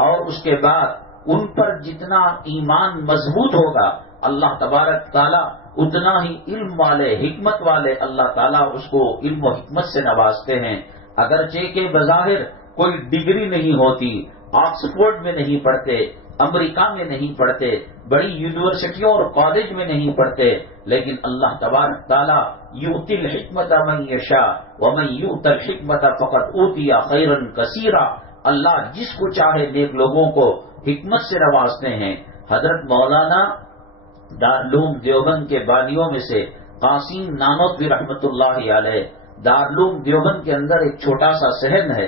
اور اس کے بعد ان پر جتنا ایمان مضبوط ہوگا اللہ تبارک تعالیٰ اتنا ہی علم والے حکمت والے اللہ تعالیٰ اس کو علم و حکمت سے نوازتے ہیں۔ اگرچہ کہ بظاہر کوئی ڈگری نہیں ہوتی، آکسفورڈ میں نہیں پڑھتے، امریکہ میں نہیں پڑھتے، بڑی یونیورسٹیوں اور کالج میں نہیں پڑھتے، لیکن اللہ تبارک تعالیٰ یؤتی الحکمت من یشاء ومن یؤت الحکمت فقد اوتی خیرا کثیرا، اللہ جس کو چاہے نیک لوگوں کو حکمت سے نوازتے ہیں۔ حضرت مولانا دارالعلوم دیوبند کے بانیوں میں سے قاسم نانوتوی رحمۃ اللہ علیہ، دارالعلوم دیوبند کے اندر ایک چھوٹا سا صحن ہے،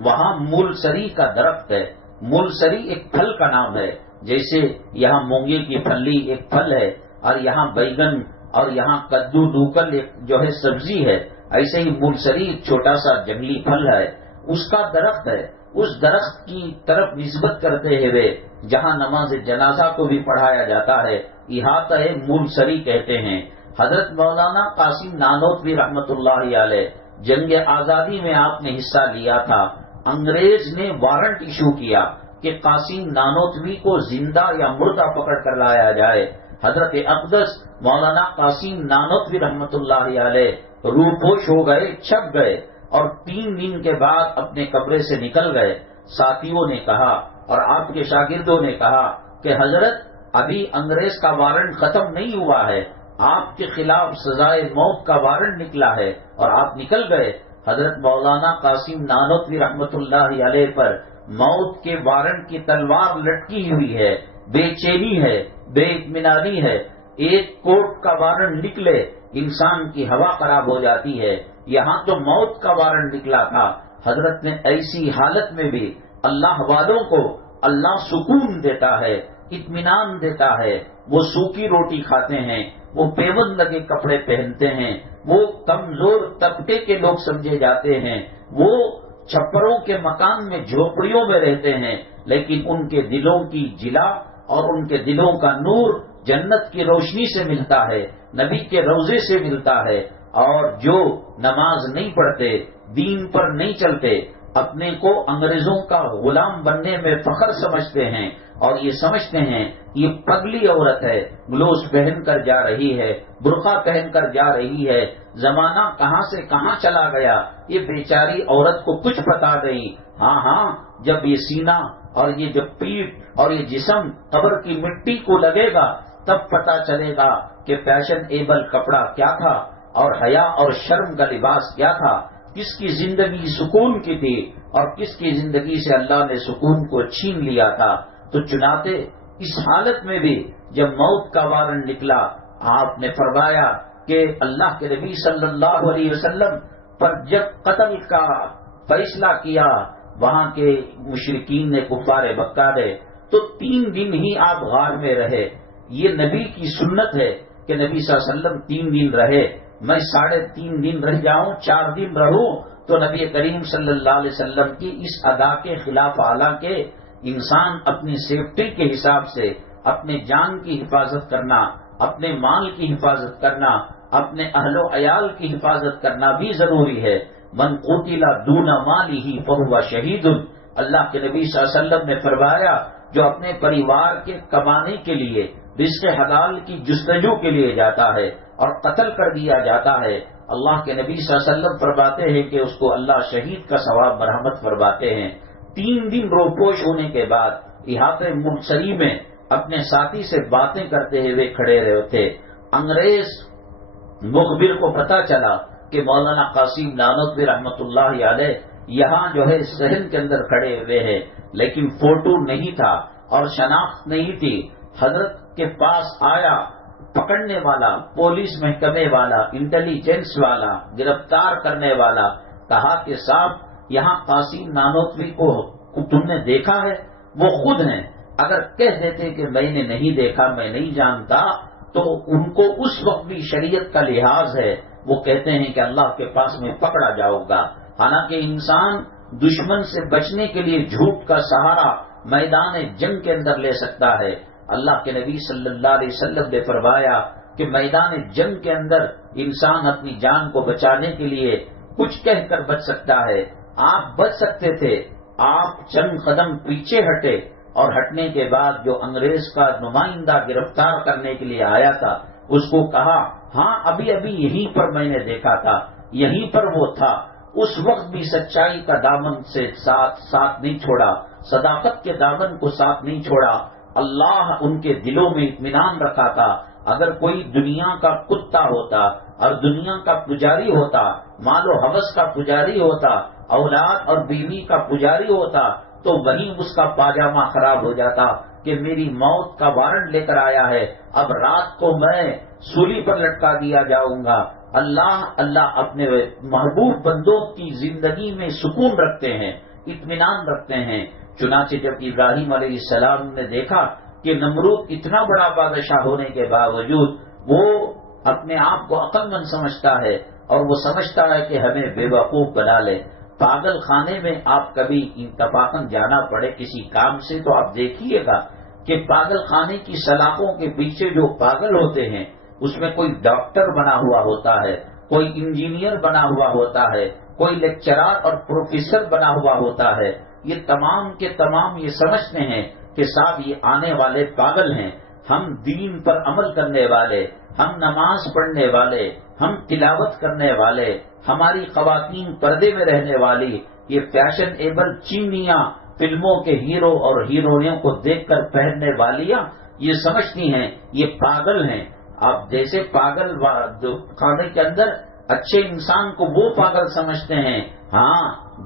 وہاں مولسری کا درخت ہے۔ مولسری ایک پھل کا نام ہے، جیسے یہاں مونگے کی پھلی ایک پھل ہے، اور یہاں بیگن اور یہاں کدو ڈوکل ایک جو ہے سبزی ہے، ایسے ہی مولسری ایک چھوٹا سا جنگلی پھل ہے، اس کا درخت ہے۔ اس درخت کی طرف نسبت کرتے ہوئے جہاں نماز جنازہ کو بھی پڑھایا جاتا ہے احاطہ مولسری کہتے ہیں۔ حضرت مولانا قاسم نانوتوی رحمۃ اللہ علیہ جنگ آزادی میں آپ نے حصہ لیا تھا، انگریز نے وارنٹ ایشو کیا کہ قاسم نانوتوی کو زندہ یا مردہ پکڑ کر لایا جائے۔ حضرت اقدس مولانا قاسم نانوتوی رحمۃ اللہ علیہ روپوش ہو گئے، چھپ گئے، اور 3 دن کے بعد اپنے کمرے سے نکل گئے۔ ساتھیوں نے کہا اور آپ کے شاگردوں نے کہا کہ حضرت ابھی انگریز کا وارنٹ ختم نہیں ہوا ہے، آپ کے خلاف سزائے موت کا وارنٹ نکلا ہے اور آپ نکل گئے۔ حضرت مولانا قاسم نانوتوی رحمۃ اللہ علیہ پر موت کے وارنٹ کی تلوار لٹکی ہوئی ہے، بے چینی ہے، بے اطمینانی ہے۔ ایک کورٹ کا وارنٹ نکلے انسان کی ہوا خراب ہو جاتی ہے، یہاں تو موت کا وارنٹ نکلا تھا۔ حضرت نے ایسی حالت میں بھی اللہ والوں کو اللہ سکون دیتا ہے، اطمینان دیتا ہے، وہ سوکھی روٹی کھاتے ہیں، وہ پیوند لگے کپڑے پہنتے ہیں، وہ کمزور طبقے کے لوگ سمجھے جاتے ہیں، وہ چھپروں کے مکان میں جھوپڑیوں میں رہتے ہیں، لیکن ان کے دلوں کی جلا اور ان کے دلوں کا نور جنت کی روشنی سے ملتا ہے، نبی کے روضے سے ملتا ہے۔ اور جو نماز نہیں پڑھتے، دین پر نہیں چلتے، اپنے کو انگریزوں کا غلام بننے میں فخر سمجھتے ہیں اور یہ سمجھتے ہیں یہ پگلی عورت ہے، گلوز پہن کر جا رہی ہے، برقع پہن کر جا رہی ہے، زمانہ کہاں سے کہاں چلا گیا، یہ بیچاری عورت کو کچھ پتا نہیں۔ ہاں جب یہ سینہ اور یہ جو پیٹھ اور یہ جسم قبر کی مٹی کو لگے گا تب پتا چلے گا کہ فیشن ایبل کپڑا کیا تھا اور حیا اور شرم کا لباس کیا تھا، کس کی زندگی سکون کی تھی اور کس کی زندگی سے اللہ نے سکون کو چھین لیا تھا۔ تو چنانچہ اس حالت میں بھی جب موت کا وارنٹ نکلا، آپ نے فرمایا کہ اللہ کے نبی صلی اللہ علیہ وسلم پر جب قتل کا فیصلہ کیا وہاں کے مشرکین نے، کفار مکہ نے، تو 3 دن ہی آپ غار میں رہے۔ یہ نبی کی سنت ہے کہ نبی صلی اللہ علیہ وسلم 3 دن رہے، میں 3.5 دن رہ جاؤں، 4 دن رہوں تو نبی کریم صلی اللہ علیہ وسلم کی اس ادا کے خلاف، حالانکہ انسان اپنی سیفٹی کے حساب سے اپنے جان کی حفاظت کرنا، اپنے مال کی حفاظت کرنا، اپنے اہل و عیال کی حفاظت کرنا بھی ضروری ہے۔ من قتل دون مالہ فہو شہید، اللہ کے نبی صلی اللہ علیہ وسلم نے فرمایا جو اپنے پریوار کے کمانے کے لیے رزق حلال کی جستجو کے لیے جاتا ہے اور قتل کر دیا جاتا ہے، اللہ کے نبی صلی اللہ علیہ وسلم فرماتے ہیں کہ اس کو اللہ شہید کا ثواب مرحمت فرماتے ہیں۔ 3 دن روپوش ہونے کے بعد احاطہ مولسری میں اپنے ساتھی سے باتیں کرتے ہوئے کھڑے رہے تھے۔ انگریز مخبر کو پتا چلا کہ مولانا قاسم نانوتوی رحمۃ اللہ علیہ یہاں جو ہے صحن کے اندر کھڑے ہوئے ہیں، لیکن فوٹو نہیں تھا اور شناخت نہیں تھی۔ حضرت کے پاس آیا پکڑنے والا، پولیس محکمے والا، انٹیلیجنس والا، گرفتار کرنے والا، کہا کہ صاحب یہاں قاسم نانوتوی کو تم نے دیکھا ہے؟ وہ خود ہیں، اگر کہہ دیتے کہ میں نے نہیں دیکھا، میں نہیں جانتا، تو ان کو اس وقت بھی شریعت کا لحاظ ہے، وہ کہتے ہیں کہ اللہ کے پاس میں پکڑا جاؤ گا۔ حالانکہ انسان دشمن سے بچنے کے لیے جھوٹ کا سہارا میدان جنگ کے اندر لے سکتا ہے۔ اللہ کے نبی صلی اللہ علیہ وسلم نے فرمایا کہ میدان جنگ کے اندر انسان اپنی جان کو بچانے کے لیے کچھ کہہ کر بچ سکتا ہے۔ آپ بچ سکتے تھے، آپ چند قدم پیچھے ہٹے، اور ہٹنے کے بعد جو انگریز کا نمائندہ گرفتار کرنے کے لیے آیا تھا اس کو کہا ہاں ابھی یہیں پر میں نے دیکھا تھا، یہیں پر وہ تھا۔ اس وقت بھی سچائی کا دامن سے ساتھ نہیں چھوڑا، صداقت کے دامن کو ساتھ نہیں چھوڑا۔ اللہ ان کے دلوں میں اطمینان رکھا تھا۔ اگر کوئی دنیا کا کتا ہوتا اور دنیا کا پجاری ہوتا، مال و حوث کا پجاری ہوتا، اولاد اور بیوی کا پجاری ہوتا، تو وہیں اس کا پاجامہ خراب ہو جاتا کہ میری موت کا وارنٹ لے کر آیا ہے، اب رات کو میں سولی پر لٹکا دیا جاؤں گا۔ اللہ اپنے محبوب بندوں کی زندگی میں سکون رکھتے ہیں، اطمینان رکھتے ہیں۔ چنانچہ جب ابراہیم علیہ السلام نے دیکھا کہ نمرود اتنا بڑا بادشاہ ہونے کے باوجود وہ اپنے آپ کو عقل مند سمجھتا ہے، اور وہ سمجھتا ہے کہ ہمیں بے وقوف بنا لے۔ پاگل خانے میں آپ کبھی اتفاقاً جانا پڑے کسی کام سے تو آپ دیکھیے گا کہ پاگل خانے کی سلاخوں کے پیچھے جو پاگل ہوتے ہیں اس میں کوئی ڈاکٹر بنا ہوا ہوتا ہے، کوئی انجینئر بنا ہوا ہوتا ہے، کوئی لیکچرار اور پروفیسر بنا ہوا ہوتا ہے۔ یہ تمام کے تمام یہ سمجھتے ہیں کہ صاحب یہ آنے والے پاگل ہیں، ہم دین پر عمل کرنے والے، ہم نماز پڑھنے والے، ہم تلاوت کرنے والے، ہماری خواتین پردے میں رہنے والی، یہ فیشن ایبل چینیاں فلموں کے ہیرو اور ہیروئنوں کو دیکھ کر پہننے والیاں یہ سمجھتی ہیں یہ پاگل ہیں۔ آپ جیسے پاگل خانے کے اندر اچھے انسان کو وہ پاگل سمجھتے ہیں، ہاں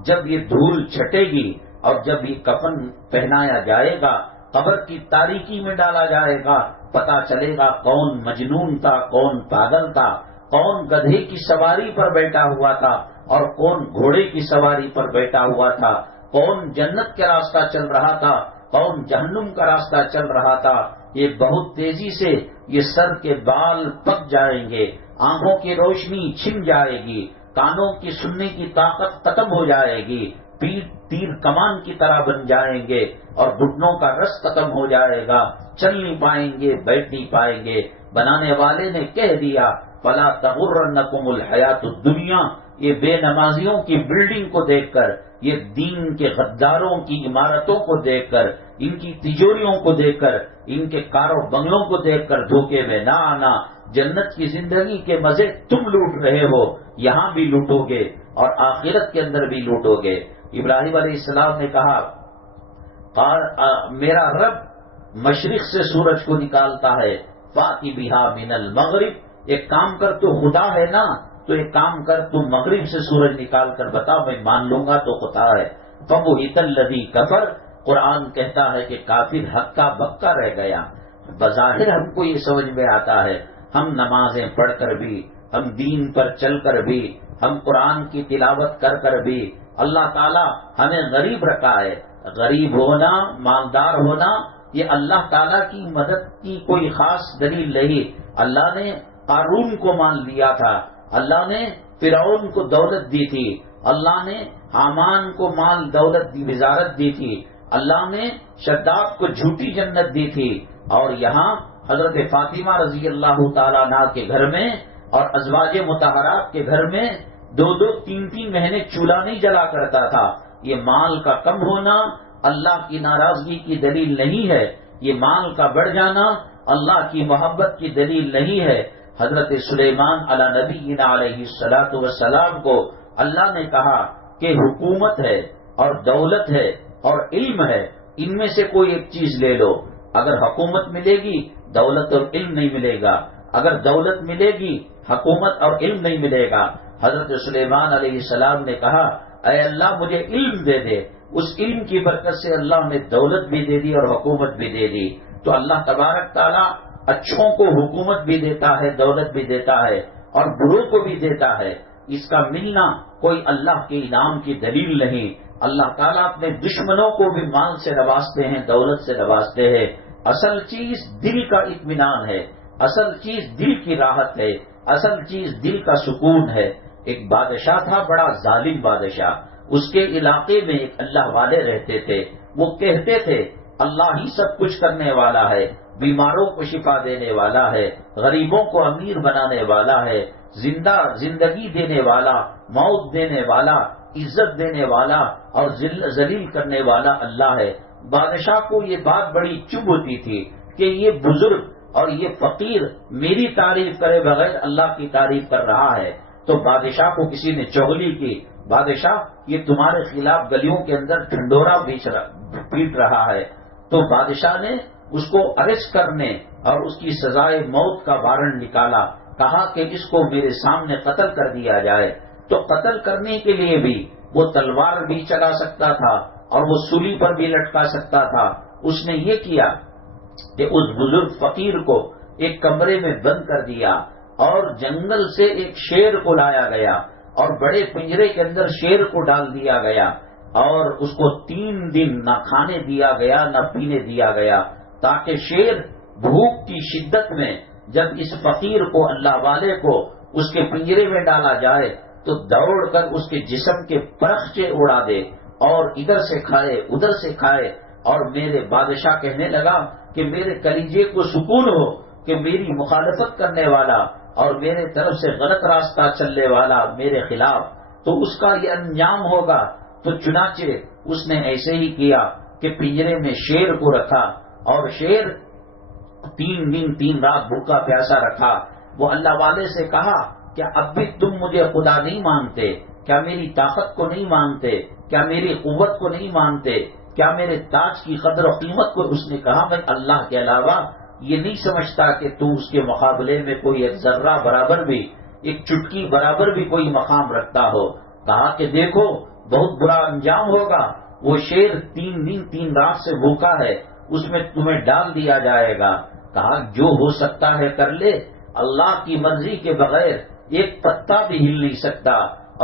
جب یہ دھول چھٹے گی اور جب یہ کفن پہنایا جائے گا، قبر کی تاریکی میں ڈالا جائے گا، پتا چلے گا کون مجنون تھا، کون پاگل تھا، کون گدھے کی سواری پر بیٹھا ہوا تھا اور کون گھوڑے کی سواری پر بیٹھا ہوا تھا، کون جنت کا راستہ چل رہا تھا، کون جہنم کا راستہ چل رہا تھا۔ یہ بہت تیزی سے یہ سر کے بال پک جائیں گے، آنکھوں کی روشنی چھن جائے گی، کانوں کی سننے کی طاقت ختم ہو جائے گی، پیٹ تیر کمان کی طرح بن جائیں گے اور گھٹنوں کا رس ختم ہو جائے گا، چل نہیں پائیں گے، بیٹھ نہیں پائیں گے۔ بنانے والے نے کہہ دیا فلا تغرنکم الحیات الدنیا، یہ بے نمازیوں کی بلڈنگ کو دیکھ کر، یہ دین کے غداروں کی عمارتوں کو دیکھ کر، ان کی تجوریوں کو دیکھ کر، ان کے کاروں بنگلوں کو دیکھ کر دھوکے میں نہ آنا۔ جنت کی زندگی کے مزے تم لوٹ رہے ہو، یہاں بھی لوٹو گے اور آخرت کے اندر بھی لوٹو گے۔ ابراہیم علیہ السلام نے کہا میرا رب مشرق سے سورج کو نکالتا ہے، فاتی بہا من المغرب، ایک کام کر تو خدا ہے نا، تو ایک کام کر تو مغرب سے سورج نکال کر بتا، میں مان لوں گا تو خدا ہے۔ فبہت الذی کفر، قرآن کہتا ہے کہ کافر ہکا بکا رہ گیا۔ بظاہر ہم کو یہ سمجھ میں آتا ہے، ہم نمازیں پڑھ کر بھی، ہم دین پر چل کر بھی، ہم قرآن کی تلاوت کر کر بھی، اللہ تعالیٰ ہمیں غریب رکھا ہے۔ غریب ہونا، مالدار ہونا، یہ اللہ تعالیٰ کی مدد کی کوئی خاص دلیل نہیں۔ اللہ نے قارون کو مال دیا تھا، اللہ نے فرعون کو دولت دی تھی، اللہ نے حامان کو مال دولت دی، وزارت دی تھی، اللہ نے شداد کو جھوٹی جنت دی تھی، اور یہاں حضرت فاطمہ رضی اللہ تعالیٰ عنہ کے گھر میں اور ازواج مطہرات کے گھر میں 2-3 مہینے چولہا نہیں جلا کرتا تھا۔ یہ مال کا کم ہونا اللہ کی ناراضگی کی دلیل نہیں ہے، یہ مال کا بڑھ جانا اللہ کی محبت کی دلیل نہیں ہے۔ حضرت سلیمان علی نبینا علیہ الصلوۃ والسلام کو اللہ نے کہا کہ حکومت ہے اور دولت ہے اور علم ہے، ان میں سے کوئی ایک چیز لے لو۔ اگر حکومت ملے گی دولت اور علم نہیں ملے گا، اگر دولت ملے گی حکومت اور علم نہیں ملے گا۔ حضرت سلیمان علیہ السلام نے کہا اے اللہ مجھے علم دے دے، اس علم کی برکت سے اللہ نے دولت بھی دے دی اور حکومت بھی دے دی۔ تو اللہ تبارک تعالیٰ اچھوں کو حکومت بھی دیتا ہے، دولت بھی دیتا ہے اور بروں کو بھی دیتا ہے۔ اس کا ملنا کوئی اللہ کے انعام کی دلیل نہیں۔ اللہ تعالیٰ اپنے دشمنوں کو بھی مال سے نوازتے ہیں، دولت سے نوازتے ہیں۔ اصل چیز دل کا اطمینان ہے، اصل چیز دل کی راحت ہے، اصل چیز دل کا سکون ہے۔ ایک بادشاہ تھا، بڑا ظالم بادشاہ، اس کے علاقے میں ایک اللہ والے رہتے تھے، وہ کہتے تھے اللہ ہی سب کچھ کرنے والا ہے، بیماروں کو شفا دینے والا ہے، غریبوں کو امیر بنانے والا ہے، زندگی دینے والا، موت دینے والا، عزت دینے والا اور ذلیل کرنے والا اللہ ہے۔ بادشاہ کو یہ بات بڑی چبھ ہوتی تھی کہ یہ بزرگ اور یہ فقیر میری تعریف کرے بغیر اللہ کی تعریف کر رہا ہے۔ تو بادشاہ کو کسی نے چغلی کی، بادشاہ یہ تمہارے خلاف گلیوں کے اندر ڈھنڈورا پیٹ رہا ہے۔ تو بادشاہ نے اس کو اریسٹ کرنے اور اس کی سزائے موت کا وارنٹ نکالا، کہا کہ اس کو میرے سامنے قتل کر دیا جائے۔ تو قتل کرنے کے لیے بھی وہ تلوار بھی چلا سکتا تھا اور وہ سولی پر بھی لٹکا سکتا تھا۔ اس نے یہ کیا کہ اس بزرگ فقیر کو ایک کمرے میں بند کر دیا اور جنگل سے ایک شیر کو لایا گیا اور بڑے پنجرے کے اندر شیر کو ڈال دیا گیا اور اس کو 3 دن نہ کھانے دیا گیا نہ پینے دیا گیا، تاکہ شیر بھوک کی شدت میں جب اس فقیر کو، اللہ والے کو اس کے پنجرے میں ڈالا جائے تو دوڑ کر اس کے جسم کے پرخچے اڑا دے اور ادھر سے کھائے ادھر سے کھائے۔ اور میرے بادشاہ کہنے لگا کہ میرے کلیجے کو سکون ہو کہ میری مخالفت کرنے والا اور میرے طرف سے غلط راستہ چلنے والا میرے خلاف، تو اس کا یہ انجام ہوگا۔ تو چنانچہ اس نے ایسے ہی کیا کہ پنجرے میں شیر کو رکھا اور شیر 3 دن 3 رات بھوکا پیاسا رکھا۔ وہ اللہ والے سے کہا کیا اب بھی تم مجھے خدا نہیں مانتے؟ کیا میری طاقت کو نہیں مانتے؟ کیا میری قوت کو نہیں مانتے؟ کیا میرے تاج کی قدر و قیمت کو؟ اس نے کہا میں اللہ کے علاوہ یہ نہیں سمجھتا کہ تو اس کے مقابلے میں کوئی ایک ذرہ برابر بھی، ایک چٹکی برابر بھی کوئی مقام رکھتا ہو۔ کہا کہ دیکھو بہت برا انجام ہوگا، وہ شیر 3 دن 3 رات سے بھوکا ہے، اس میں تمہیں ڈال دیا جائے گا۔ کہا جو ہو سکتا ہے کر لے، اللہ کی مرضی کے بغیر ایک پتا بھی ہل نہیں سکتا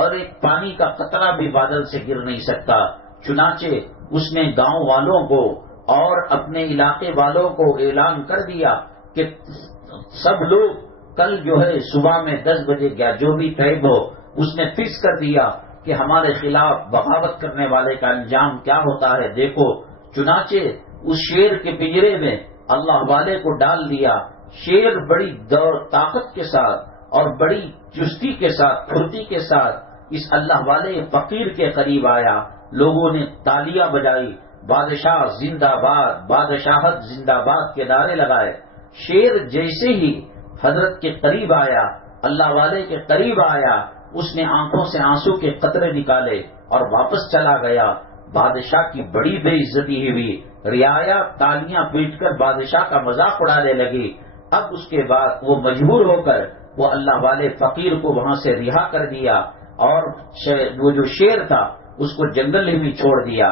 اور ایک پانی کا قطرہ بھی بادل سے گر نہیں سکتا۔ چنانچہ اس نے گاؤں والوں کو اور اپنے علاقے والوں کو اعلان کر دیا کہ سب لوگ کل جو ہے صبح میں 10 بجے گیا، جو بھی ٹائم ہو، اس نے فکس کر دیا کہ ہمارے خلاف بغاوت کرنے والے کا انجام کیا ہوتا ہے دیکھو۔ چنانچہ اس شیر کے پنجرے میں اللہ والے کو ڈال دیا۔ شیر بڑی طاقت کے ساتھ اور بڑی چستی کے ساتھ، پھرتی کے ساتھ اس اللہ والے فقیر کے قریب آیا۔ لوگوں نے تالیاں بجائی، بادشاہ زندہ باد، بادشاہت زندہ باد کے نعرے لگائے۔ شیر جیسے ہی حضرت کے قریب آیا، اللہ والے کے قریب آیا، اس نے آنکھوں سے آنسو کے قطرے نکالے اور واپس چلا گیا۔ بادشاہ کی بڑی بے عزتی ہوئی، رعایا تالیاں پیٹ کر بادشاہ کا مذاق اڑانے لگی۔ اب اس کے بعد وہ مجبور ہو کر وہ اللہ والے فقیر کو وہاں سے رہا کر دیا اور وہ جو شیر تھا اس کو جنگل میں چھوڑ دیا۔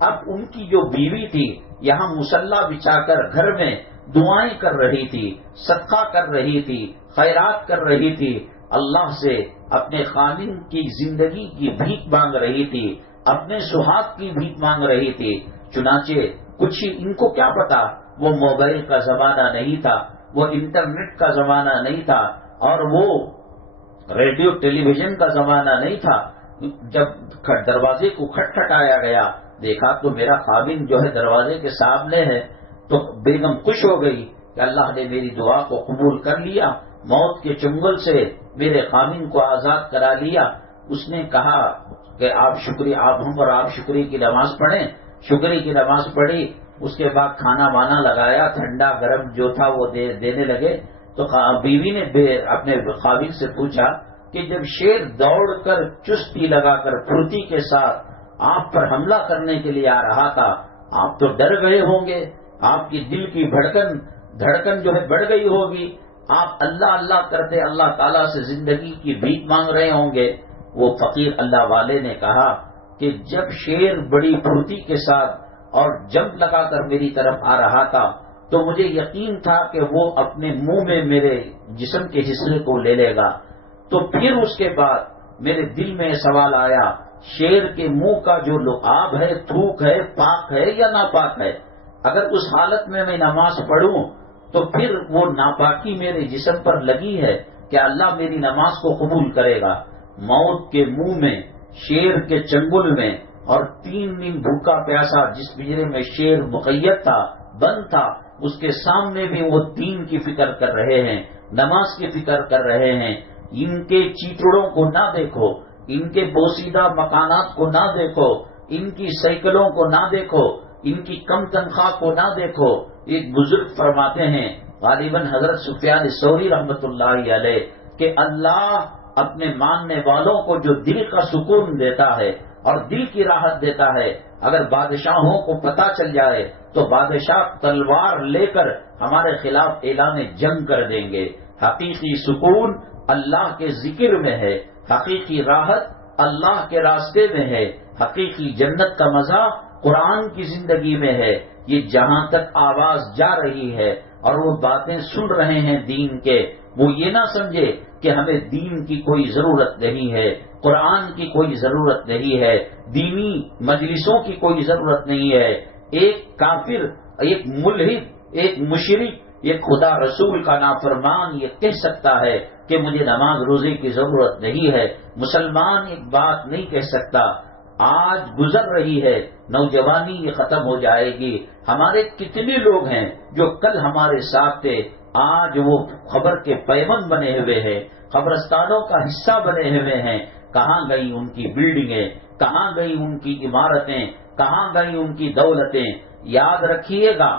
اب ان کی جو بیوی تھی یہاں مصلی بچھا کر گھر میں دعائیں کر رہی تھی، صدقہ کر رہی تھی، خیرات کر رہی تھی، اللہ سے اپنے خامن کی زندگی کی بھیک مانگ رہی تھی، اپنے سہاگ کی بھیک مانگ رہی تھی۔ چنانچہ کچھ ہی ان کو کیا پتا، وہ موبائل کا زمانہ نہیں تھا، وہ انٹرنیٹ کا زمانہ نہیں تھا اور وہ ریڈیو ٹیلی ویژن کا زمانہ نہیں تھا۔ جب دروازے کو کھٹکھٹایا گیا، دیکھا تو میرا خامن جو ہے دروازے کے سامنے ہے، تو بیگم خوش ہو گئی کہ اللہ نے میری دعا کو قبول کر لیا، موت کے چنگل سے میرے خامن کو آزاد کرا لیا۔ اس نے کہا کہ آپ ہم اور آپ شکری کی نماز پڑھیں۔ شکری کی نماز پڑھی، اس کے بعد کھانا وانا لگایا، ٹھنڈا گرم جو تھا وہ دینے لگے۔ تو بیوی نے اپنے خامن سے پوچھا کہ جب شیر دوڑ کر چستی لگا کر پھرتی کے ساتھ آپ پر حملہ کرنے کے لیے آ رہا تھا، آپ تو ڈر گئے ہوں گے، آپ کی دل کی دھڑکن جو ہے بڑھ گئی ہوگی، آپ اللہ اللہ کرتے اللہ تعالیٰ سے زندگی کی بھیک مانگ رہے ہوں گے۔ وہ فقیر اللہ والے نے کہا کہ جب شیر بڑی پھرتی کے ساتھ اور جمپ لگا کر میری طرف آ رہا تھا تو مجھے یقین تھا کہ وہ اپنے منہ میں میرے جسم کے حصے کو لے لے گا۔ تو پھر اس کے بعد میرے دل میں سوال آیا، شیر کے منہ کا جو لعاب ہے، تھوک ہے، پاک ہے یا ناپاک ہے؟ اگر اس حالت میں میں نماز پڑھوں تو پھر وہ ناپاکی میرے جسم پر لگی ہے، کیا اللہ میری نماز کو قبول کرے گا؟ موت کے منہ میں، شیر کے چنگل میں، اور 3 دن بھوکا پیاسا جس پنجرے میں شیر مقید تھا، بند تھا، اس کے سامنے بھی وہ دین کی فکر کر رہے ہیں، نماز کی فکر کر رہے ہیں۔ ان کے چیتڑوں کو نہ دیکھو، ان کے بوسیدہ مکانات کو نہ دیکھو، ان کی سائیکلوں کو نہ دیکھو، ان کی کم تنخواہ کو نہ دیکھو۔ ایک بزرگ فرماتے ہیں، غالباً حضرت سفیان ثوری رحمۃ اللہ علیہ، کہ اللہ اپنے ماننے والوں کو جو دل کا سکون دیتا ہے اور دل کی راحت دیتا ہے، اگر بادشاہوں کو پتہ چل جائے تو بادشاہ تلوار لے کر ہمارے خلاف اعلان جنگ کر دیں گے۔ حقیقی سکون اللہ کے ذکر میں ہے، حقیقی راحت اللہ کے راستے میں ہے، حقیقی جنت کا مزہ قرآن کی زندگی میں ہے۔ یہ جہاں تک آواز جا رہی ہے اور وہ باتیں سن رہے ہیں دین کے، وہ یہ نہ سمجھے کہ ہمیں دین کی کوئی ضرورت نہیں ہے، قرآن کی کوئی ضرورت نہیں ہے، دینی مجلسوں کی کوئی ضرورت نہیں ہے۔ ایک کافر، ایک ملحد، ایک مشرک، ایک خدا رسول کا نافرمان یہ کہہ سکتا ہے کہ مجھے نماز روزے کی ضرورت نہیں ہے۔ مسلمان ایک بات نہیں کہہ سکتا۔ آج گزر رہی ہے، نوجوانی یہ ختم ہو جائے گی۔ ہمارے کتنے لوگ ہیں جو کل ہمارے ساتھ تھے، آج وہ خبر کے پیمند بنے ہوئے ہیں، قبرستانوں کا حصہ بنے ہوئے ہیں۔ کہاں گئی ان کی بلڈنگیں، کہاں گئی ان کی عمارتیں، کہاں گئی ان کی دولتیں؟ یاد رکھیے گا،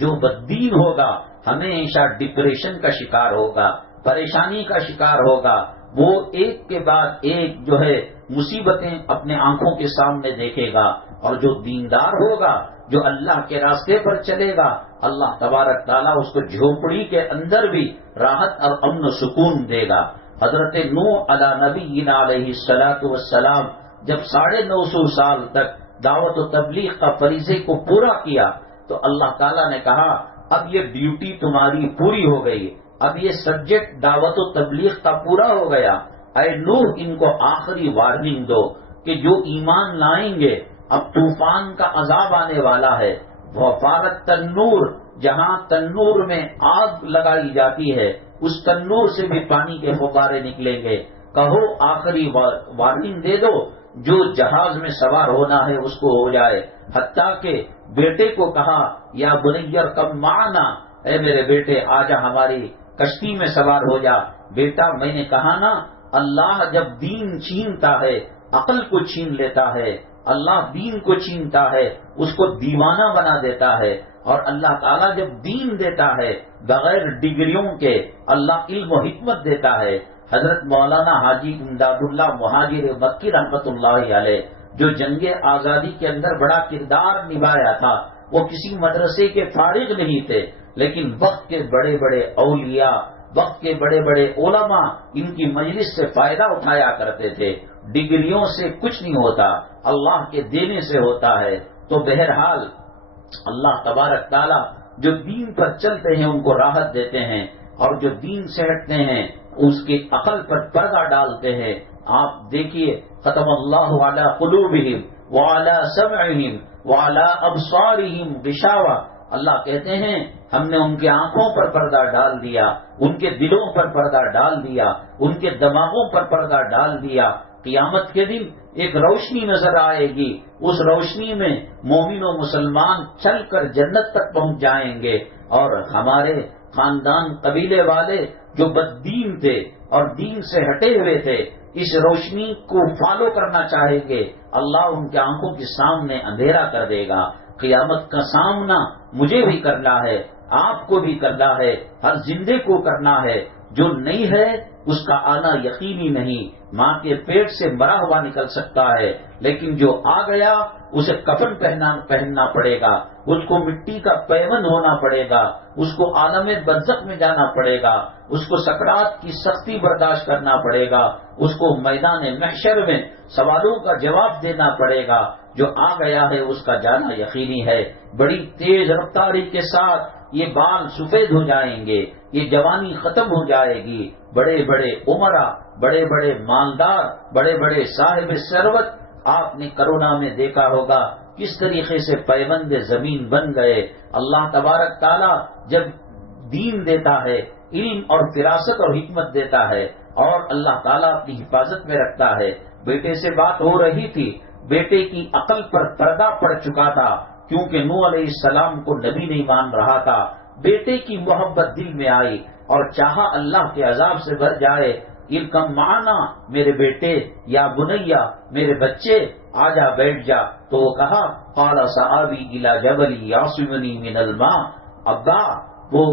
جو بددین ہوگا ہمیشہ ڈپریشن کا شکار ہوگا، پریشانی کا شکار ہوگا۔ وہ ایک کے بعد ایک جو ہے مصیبتیں اپنے آنکھوں کے سامنے دیکھے گا، اور جو دیندار ہوگا، جو اللہ کے راستے پر چلے گا، اللہ تبارک تعالیٰ اس کو جھوپڑی کے اندر بھی راحت اور امن و سکون دے گا۔ حضرت نوح علی نبینا علیہ الصلوۃ والسلام جب 950 سال تک دعوت و تبلیغ کا فریضے کو پورا کیا تو اللہ تعالیٰ نے کہا اب یہ ڈیوٹی تمہاری پوری ہو گئی، اب یہ سبجیکٹ دعوت و تبلیغ کا پورا ہو گیا۔ اے نوح، ان کو آخری وارننگ دو کہ جو ایمان لائیں گے اب طوفان کا عذاب آنے والا ہے۔ وفارت تنور، جہاں تنور میں آگ لگائی جاتی ہے اس تنور سے بھی پانی کے فوارے نکلیں گے۔ کہو آخری وارننگ دے دو، جو جہاز میں سوار ہونا ہے اس کو ہو جائے۔ حتیٰ کہ بیٹے کو کہا یا بنی ارکب معنا، اے میرے بیٹے آجا ہماری کشتی میں سوار ہو جا۔ بیٹا میں نے کہا نا، اللہ جب دین چھینتا ہے عقل کو چھین لیتا ہے، اللہ دین کو چھینتا ہے اس کو دیوانہ بنا دیتا ہے، اور اللہ تعالیٰ جب دین دیتا ہے بغیر ڈگریوں کے اللہ علم و حکمت دیتا ہے۔ حضرت مولانا حاجی امداد اللہ مہاجر مکی رحمۃ اللہ علیہ، جو جنگ آزادی کے اندر بڑا کردار نبھایا تھا، وہ کسی مدرسے کے فارغ نہیں تھے، لیکن وقت کے بڑے بڑے اولیاء، وقت کے بڑے بڑے علماء ان کی مجلس سے فائدہ اٹھایا کرتے تھے۔ ڈگریوں سے کچھ نہیں ہوتا، اللہ کے دینے سے ہوتا ہے۔ تو بہرحال اللہ تبارک تعالیٰ جو دین پر چلتے ہیں ان کو راحت دیتے ہیں، اور جو دین سے ہٹتے ہیں اس کی عقل پر پردہ ڈالتے ہیں۔ آپ دیکھیے، ختم اللہ علی قلوبہم وعلی سمعہم وعلی ابصارہم غشاوہ، اللہ کہتے ہیں ہم نے ان کے آنکھوں پر پردہ ڈال دیا، ان کے دلوں پر پردہ ڈال دیا، ان کے دماغوں پر پردہ ڈال دیا۔ قیامت کے دن ایک روشنی نظر آئے گی، اس روشنی میں مومن و مسلمان چل کر جنت تک پہنچ جائیں گے، اور ہمارے خاندان قبیلے والے جو بددین تھے اور دین سے ہٹے ہوئے تھے اس روشنی کو فالو کرنا چاہیں گے، اللہ ان کے آنکھوں کے سامنے اندھیرا کر دے گا۔ قیامت کا سامنا مجھے بھی کرنا ہے، آپ کو بھی کرنا ہے، ہر زندے کو کرنا ہے۔ جو نہیں ہے اس کا آنا یقینی نہیں، ماں کے پیٹ سے مرا ہوا نکل سکتا ہے، لیکن جو آ گیا اسے کفن پہننا پڑے گا، اس کو مٹی کا پیوند ہونا پڑے گا، اس کو عالم برزخ میں جانا پڑے گا، اس کو سکرات کی سختی برداشت کرنا پڑے گا، اس کو میدان محشر میں سوالوں کا جواب دینا پڑے گا۔ جو آ گیا ہے اس کا جانا یقینی ہے۔ بڑی تیز رفتاری کے ساتھ یہ بال سفید ہو جائیں گے، یہ جوانی ختم ہو جائے گی۔ بڑے بڑے عمرا، بڑے بڑے مالدار، بڑے بڑے صاحب ثروت، آپ نے کرونا میں دیکھا ہوگا کس طریقے سے پیوند زمین بن گئے۔ اللہ تبارک تعالیٰ جب دین دیتا ہے، علم اور فراست اور حکمت دیتا ہے، اور اللہ تعالیٰ اپنی حفاظت میں رکھتا ہے۔ بیٹے سے بات ہو رہی تھی، بیٹے کی عقل پر پردہ پڑ چکا تھا، کیونکہ نوح علیہ السلام کو نبی نہیں مان رہا تھا۔ بیٹے کی محبت دل میں آئی اور چاہا اللہ کے عذاب سے بچ جائے۔ ارکم معنا میرے بیٹے، یا بنیا میرے بچے، آجا بیٹھ جا۔ تو وہ کہا قال سآوی الی جبل یعصمنی من الماء، ابا وہ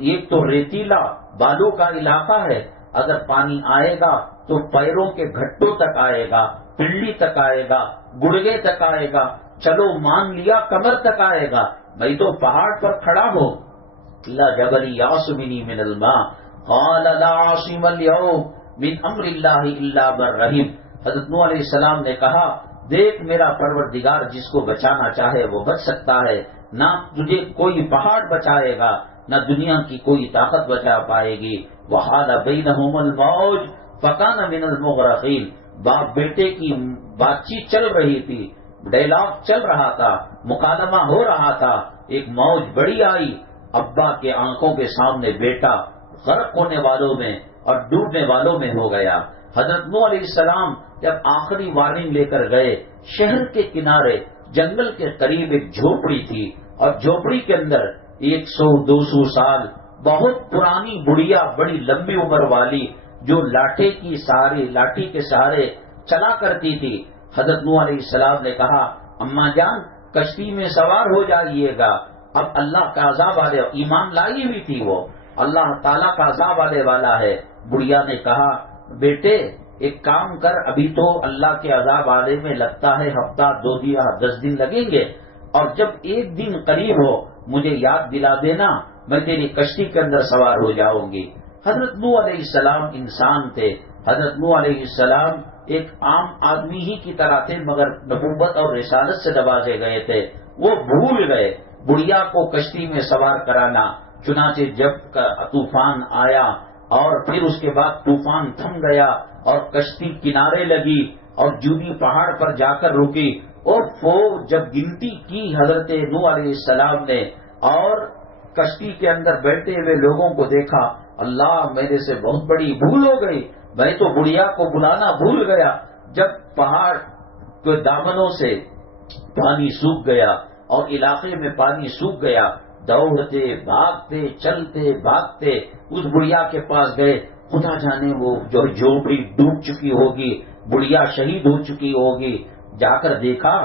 ایک تو ریتیلا بالوں کا علاقہ ہے، اگر پانی آئے گا تو پیروں کے گھٹوں تک آئے گا، پنڈلی تک آئے گا، گڑگے تک آئے گا، چلو مان لیا کمر تک آئے گا، میں تو پہاڑ پر کھڑا ہوں۔ لا جبل یعصمنی من الماء قال لا عاصم اليوم من امر اللہ الا من رحم۔ حضرت نوح علیہ السلام نے کہا دیکھ میرا پروردگار جس کو بچانا چاہے وہ بچ سکتا ہے، نہ تجھے کوئی پہاڑ بچائے گا، نہ دنیا کی کوئی طاقت بچا پائے گی۔ وحال بینہم الموج فکان من المغرقین۔ باپ بیٹے کی بات چیت چل رہی تھی، ڈائلاگ چل رہا تھا، مکالمہ ہو رہا تھا، ایک موج بڑی آئی، ابا کے آنکھوں کے سامنے بیٹا غرق ہونے والوں میں اور ڈوبنے والوں میں ہو گیا۔ حضرت نوح علیہ السلام جب آخری وارننگ لے کر گئے، شہر کے کنارے جنگل کے قریب ایک جھوپڑی تھی، اور جھوپڑی کے اندر 100-200 سال بہت پرانی بڑھیا بڑی لمبی عمر والی جو لاٹھی کے سہارے چلا کرتی تھی۔ حضرت نوح علیہ السلام نے کہا اماں جان کشتی میں سوار ہو جائیے گا، اب اللہ کا عذاب آنے، ایمان لائی ہوئی تھی وہ، اللہ تعالیٰ کا عذاب آنے والا ہے۔ بڑھیا نے کہا بیٹے ایک کام کر، ابھی تو اللہ کے عذاب آنے میں لگتا ہے ہفتہ 2 دن 10 دن لگیں گے، اور جب ایک دن قریب ہو مجھے یاد دلا دینا، میں تیری کشتی کے اندر سوار ہو جاؤں گی۔ حضرت نوح علیہ السلام انسان تھے، حضرت نوح علیہ السلام ایک عام آدمی ہی کی طرح تھے، مگر نبوت اور رسالت سے نوازے گئے تھے۔ وہ بھول گئے بڑھیا کو کشتی میں سوار کرانا۔ چنانچہ جب طوفان آیا اور پھر اس کے بعد طوفان تھم گیا اور کشتی کنارے لگی اور جودی پہاڑ پر جا کر رکی، اور جب گنتی کی حضرت نوح علیہ السلام نے اور کشتی کے اندر بیٹھے ہوئے لوگوں کو دیکھا، اللہ میرے سے بہت بڑی بھول ہو گئی، میں تو بڑھیا کو بلانا بھول گیا۔ جب پہاڑ کے دامنوں سے پانی سوکھ گیا اور علاقے میں پانی سوکھ گیا، دوڑتے بھاگتے چلتے بھاگتے اس بڑھیا کے پاس گئے۔ خدا جانے وہ جو جھوپڑی ڈوب چکی ہوگی، بڑھیا شہید ہو چکی ہوگی، جا کر دیکھا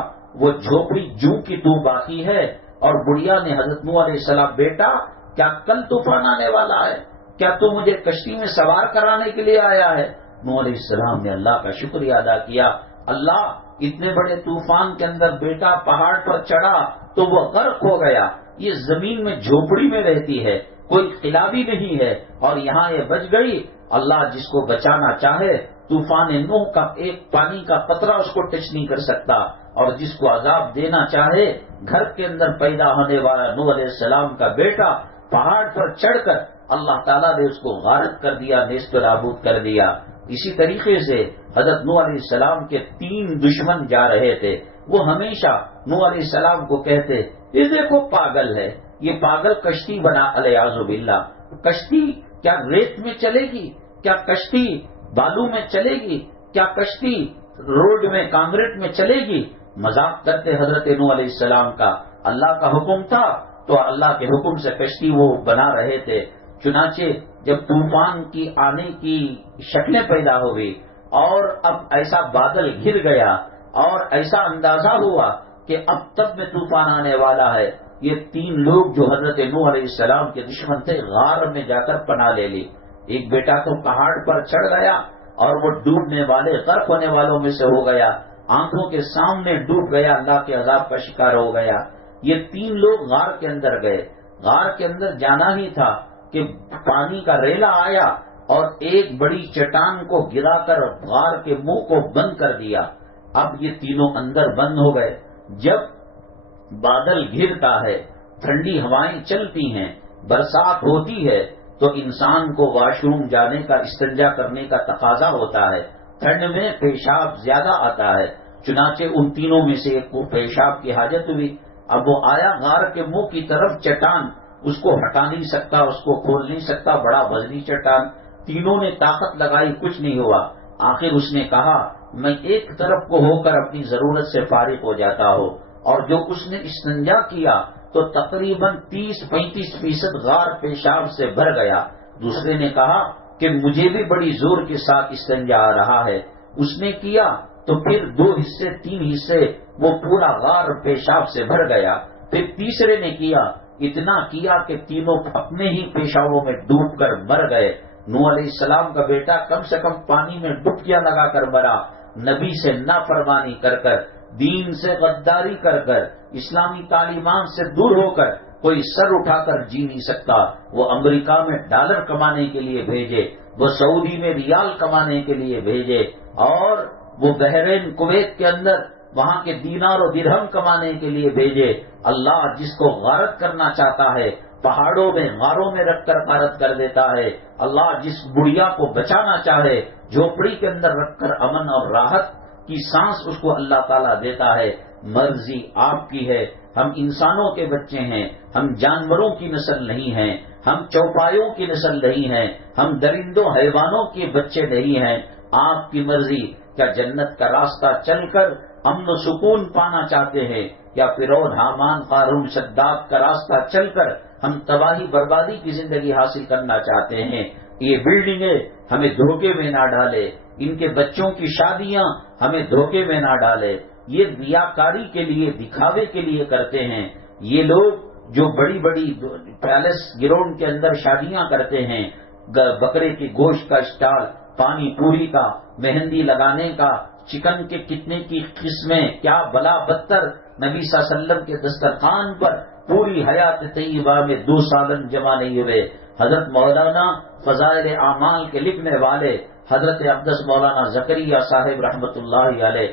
وہ جھوپڑی جوں کی تو باقی ہے، اور بڑھیا نے حضرت نوح علیہ السلام بیٹا کیا کل طوفان آنے والا ہے، کیا تو مجھے کشتی میں سوار کرانے کے لیے آیا ہے؟ نوح علیہ السلام نے اللہ کا شکریہ ادا کیا، اللہ اتنے بڑے طوفان کے اندر بیٹا پہاڑ پر چڑھا تو وہ غرق ہو گیا، یہ زمین میں جھوپڑی میں رہتی ہے، کوئی قلعہ بھی نہیں ہے، اور یہاں یہ بچ گئی۔ اللہ جس کو بچانا چاہے طوفان نوح کا ایک پانی کا قطرہ اس کو ٹچ نہیں کر سکتا، اور جس کو عذاب دینا چاہے گھر کے اندر پیدا ہونے والا نوح علیہ السلام کا بیٹا پہاڑ پر چڑھ کر اللہ تعالیٰ نے اس کو غارق کر دیا، نیست و نابود کر دیا۔ اسی طریقے سے حضرت نوح علیہ السلام کے 3 دشمن جا رہے تھے، وہ ہمیشہ نوح علیہ السلام کو کہتے یہ دیکھو پاگل ہے، یہ پاگل کشتی بنا الیاذ باللہ، کشتی کیا ریت میں چلے گی، کیا کشتی بالو میں چلے گی، کیا کشتی روڈ میں کانکریٹ میں چلے گی؟ مذاق کرتے حضرت نوح علیہ السلام کا۔ اللہ کا حکم تھا تو اللہ کے حکم سے کشتی وہ بنا رہے تھے۔ چنانچہ جب طوفان کی آنے کی شکلیں پیدا ہو گئی اور اب ایسا بادل گر گیا اور ایسا اندازہ ہوا کہ اب تب میں طوفان آنے والا ہے، یہ 3 لوگ جو حضرت نوح علیہ السلام کے دشمن تھے غار میں جا کر پناہ لے لی۔ ایک بیٹا تو پہاڑ پر چڑھ گیا اور وہ ڈوبنے والے غرق ہونے والوں میں سے ہو گیا، آنکھوں کے سامنے ڈوب گیا، اللہ کے عذاب کا شکار ہو گیا۔ یہ 3 لوگ غار کے اندر گئے، غار کے اندر جانا ہی تھا کہ پانی کا ریلا آیا اور ایک بڑی چٹان کو گرا کر غار کے منہ کو بند کر دیا۔ اب یہ تینوں اندر بند ہو گئے۔ جب بادل گرتا ہے، ٹھنڈی ہوائیں چلتی ہیں، برسات ہوتی ہے تو انسان کو واش روم جانے کا، استنجا کرنے کا تقاضا ہوتا ہے، ٹھنڈ میں پیشاب زیادہ آتا ہے۔ چنانچہ ان تینوں میں سے ایک کو پیشاب کی حاجت ہوئی، اب وہ آیا غار کے منہ کی طرف، چٹان اس کو ہٹا نہیں سکتا، اس کو کھول نہیں سکتا، بڑا وزنی چٹان. تینوں نے طاقت لگائی، کچھ نہیں ہوا. آخر اس نے کہا میں ایک طرف کو ہو کر اپنی ضرورت سے فارغ ہو جاتا ہوں. اور جو اس نے استنجا کیا تو تقریباً 30-35% غار پیشاب سے بھر گیا. دوسرے نے کہا کہ مجھے بھی بڑی زور کے ساتھ استنجا آ رہا ہے. اس نے کیا تو پھر 2 حصے 3 حصے وہ پورا غار پیشاب سے بھر گیا. پھر تیسرے نے کیا، اتنا کیا کہ تینوں اپنے ہی پیشابوں میں ڈوب کر مر گئے. نوح علیہ السلام کا بیٹا کم سے کم پانی میں ڈبکیاں لگا کر مرا. نبی سے نافرمانی کر کر، دین سے غداری کر کر، اسلامی تعلیمات سے دور ہو کر کوئی سر اٹھا کر جی نہیں سکتا. وہ امریکہ میں ڈالر کمانے کے لیے بھیجے، وہ سعودی میں ریال کمانے کے لیے بھیجے، اور وہ بحرین کویت کے اندر وہاں کے دینار و درہم کمانے کے لیے بھیجے. اللہ جس کو غارت کرنا چاہتا ہے پہاڑوں میں غاروں میں رکھ کر غارت کر دیتا ہے. اللہ جس بڑھیا کو بچانا چاہے جھوپڑی کے اندر رکھ کر امن اور راحت کی سانس اس کو اللہ تعالیٰ دیتا ہے. مرضی آپ کی ہے. ہم انسانوں کے بچے ہیں، ہم جانوروں کی نسل نہیں ہیں، ہم چوپایوں کی نسل نہیں ہیں، ہم درندوں حیوانوں کے بچے نہیں ہیں. آپ کی مرضی. کیا جنت کا راستہ چل کر امن و سکون پانا چاہتے ہیں، یا فرعون حامان قارون شداد کا راستہ چل کر ہم تباہی بربادی کی زندگی حاصل کرنا چاہتے ہیں؟ یہ بلڈنگیں ہمیں دھوکے میں نہ ڈالے، ان کے بچوں کی شادیاں ہمیں دھوکے میں نہ ڈالے. یہ ریاکاری کے لیے، دکھاوے کے لیے کرتے ہیں. یہ لوگ جو بڑی بڑی پیلس گراؤنڈ کے اندر شادیاں کرتے ہیں، بکرے کے گوشت کا اسٹال، پانی پوری کا، مہندی لگانے کا، چکن کے کتنے کی قسمیں، کیا بلا بدتر. نبی صلی اللہ علیہ وسلم کے دسترخوان پر پوری حیات طیبہ میں 2 سالن جمع نہیں ہوئے. حضرت مولانا فضائل اعمال کے لکھنے والے حضرت اقدس مولانا زکریا صاحب رحمت اللہ علیہ،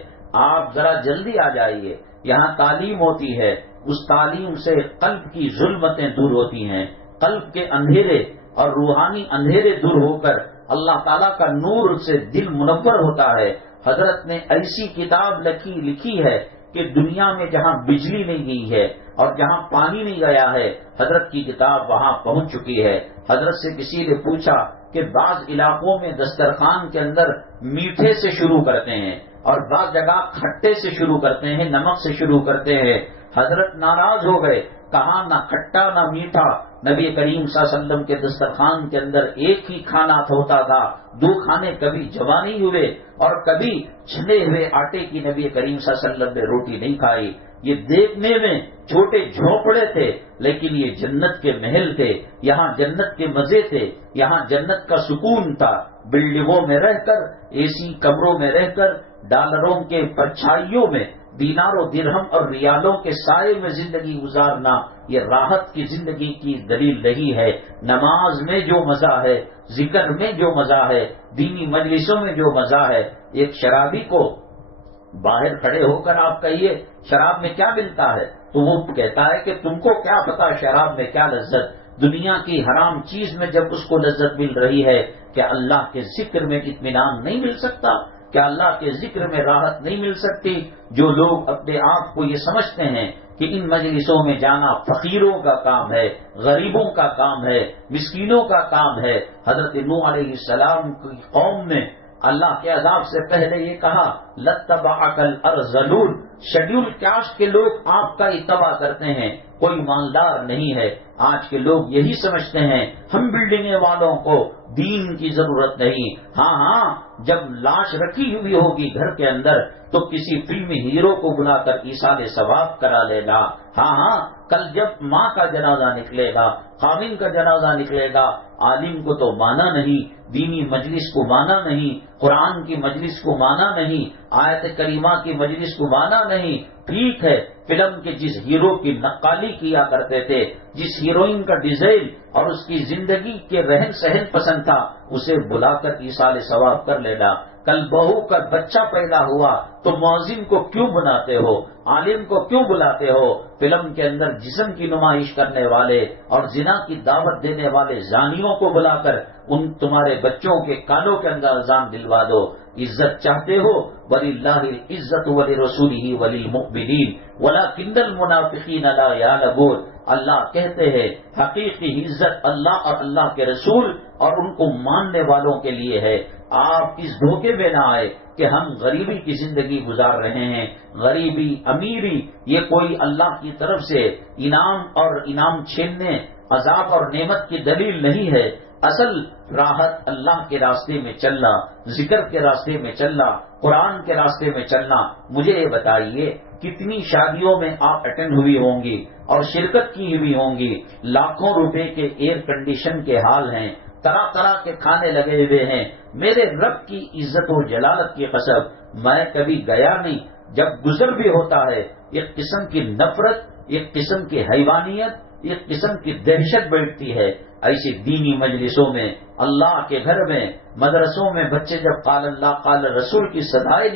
آپ ذرا جلدی آ جائیے. یہاں تعلیم ہوتی ہے، اس تعلیم سے قلب کی ظلمتیں دور ہوتی ہیں، قلب کے اندھیرے اور روحانی اندھیرے دور ہو کر اللہ تعالیٰ کا نور سے دل منور ہوتا ہے. حضرت نے ایسی کتاب لکھی ہے کہ دنیا میں جہاں بجلی نہیں گئی ہے اور جہاں پانی نہیں گیا ہے، حضرت کی کتاب وہاں پہنچ چکی ہے. حضرت سے کسی نے پوچھا کہ بعض علاقوں میں دسترخوان کے اندر میٹھے سے شروع کرتے ہیں اور بعض جگہ کھٹے سے شروع کرتے ہیں، نمک سے شروع کرتے ہیں. حضرت ناراض ہو گئے، کہا نہ کھٹا نہ میٹھا. نبی کریم صلی اللہ علیہ وسلم کے دسترخوان کے اندر ایک ہی کھانا ہوتا تھا. 2 کھانے کبھی جمع نہیں ہوئے، اور کبھی چھنے ہوئے آٹے کی نبی کریم صلی اللہ علیہ وسلم نے روٹی نہیں کھائی. یہ دیکھنے میں چھوٹے جھونپڑے تھے، لیکن یہ جنت کے محل تھے. یہاں جنت کے مزے تھے، یہاں جنت کا سکون تھا. بلڈنگوں میں رہ کر، اے سی کمروں میں رہ کر، ڈالروں کے پرچھائیوں میں، دینار و درہم اور ریالوں کے سائے میں زندگی گزارنا یہ راحت کی زندگی کی دلیل نہیں ہے. نماز میں جو مزہ ہے، ذکر میں جو مزہ ہے، دینی مجلسوں میں جو مزہ ہے. ایک شرابی کو باہر کھڑے ہو کر آپ کہیے شراب میں کیا ملتا ہے تو وہ کہتا ہے کہ تم کو کیا پتا شراب میں کیا لذت. دنیا کی حرام چیز میں جب اس کو لذت مل رہی ہے، کیا اللہ کے ذکر میں اطمینان نہیں مل سکتا؟ کیا اللہ کے ذکر میں راحت نہیں مل سکتی؟ جو لوگ اپنے آپ کو یہ سمجھتے ہیں کہ ان مجلسوں میں جانا فقیروں کا کام ہے، غریبوں کا کام ہے، مسکینوں کا کام ہے. حضرت نوح علیہ السلام کی قوم نے اللہ کے عذاب سے پہلے یہ کہا لَتَّبَعَكَ الْأَرْذَلُونَ. شیڈول کاسٹ کے لوگ آپ کا اتباع کرتے ہیں، کوئی مالدار نہیں ہے. آج کے لوگ یہی سمجھتے ہیں ہم بلڈنگیں والوں کو دین کی ضرورت نہیں. ہاں جب لاش رکھی ہوئی ہوگی گھر کے اندر تو کسی فلمی ہیرو کو بلا کر ایصال ثواب کرا لے گا. ہاں کل جب ماں کا جنازہ نکلے گا، خاوند کا جنازہ نکلے گا، عالم کو تو مانا نہیں، دینی مجلس کو مانا نہیں، قرآن کی مجلس کو مانا نہیں، آیت کریمہ کی مجلس کو مانا نہیں. ٹھیک ہے، فلم کے جس ہیرو کی نقالی کیا کرتے تھے، جس ہیروئن کا ڈیزائن اور اس کی زندگی کے رہن سہن پسند تھا، اسے بلا کر ایصال ثواب کر لینا. کل بہو کا بچہ پیدا ہوا تو مؤذن کو کیوں بناتے ہو، عالم کو کیوں بلاتے ہو؟ فلم کے اندر جسم کی نمائش کرنے والے اور زنا کی دعوت دینے والے زانیوں کو بلا کر ان تمہارے بچوں کے کانوں کے اندر اذان دلوا دو. عزت چاہتے ہو وَلِلَّهِ الْعِزَّةُ وَلِرَسُولِهِ وَلِلْمُؤْمِنِينَ وَلَكِنَّ الْمُنَافِقِينَ لَا يَعْلَمُونَ. اللہ کہتے ہیں حقیقی عزت اللہ اور اللہ کے رسول اور ان کو ماننے والوں کے لیے ہے. آپ اس دھوکے میں نہ آئے کہ ہم غریبی کی زندگی گزار رہے ہیں. غریبی امیری یہ کوئی اللہ کی طرف سے انعام اور انعام چھیننے عذاب اور نعمت کی دلیل نہیں ہے. اصل راحت اللہ کے راستے میں چلنا, ذکر کے راستے میں چلنا, قرآن کے راستے میں چلنا. مجھے یہ بتائیے کتنی شادیوں میں آپ اٹینڈ ہوئی ہوں گی اور شرکت کی ہوئی ہوں گی. لاکھوں روپے کے ایئر کنڈیشن کے حال ہیں, طرح طرح کے کھانے لگے ہوئے ہیں. میرے رب کی عزت و جلالت کی قسم میں کبھی گیا نہیں. جب گزر بھی ہوتا ہے ایک قسم کی نفرت, ایک قسم کی حیوانیت, ایک قسم کی دہشت بیٹھتی ہے. ایسی دینی مجلسوں میں, اللہ کے گھر میں, مدرسوں میں بچے جب قال اللہ قال رسول کی صدائیں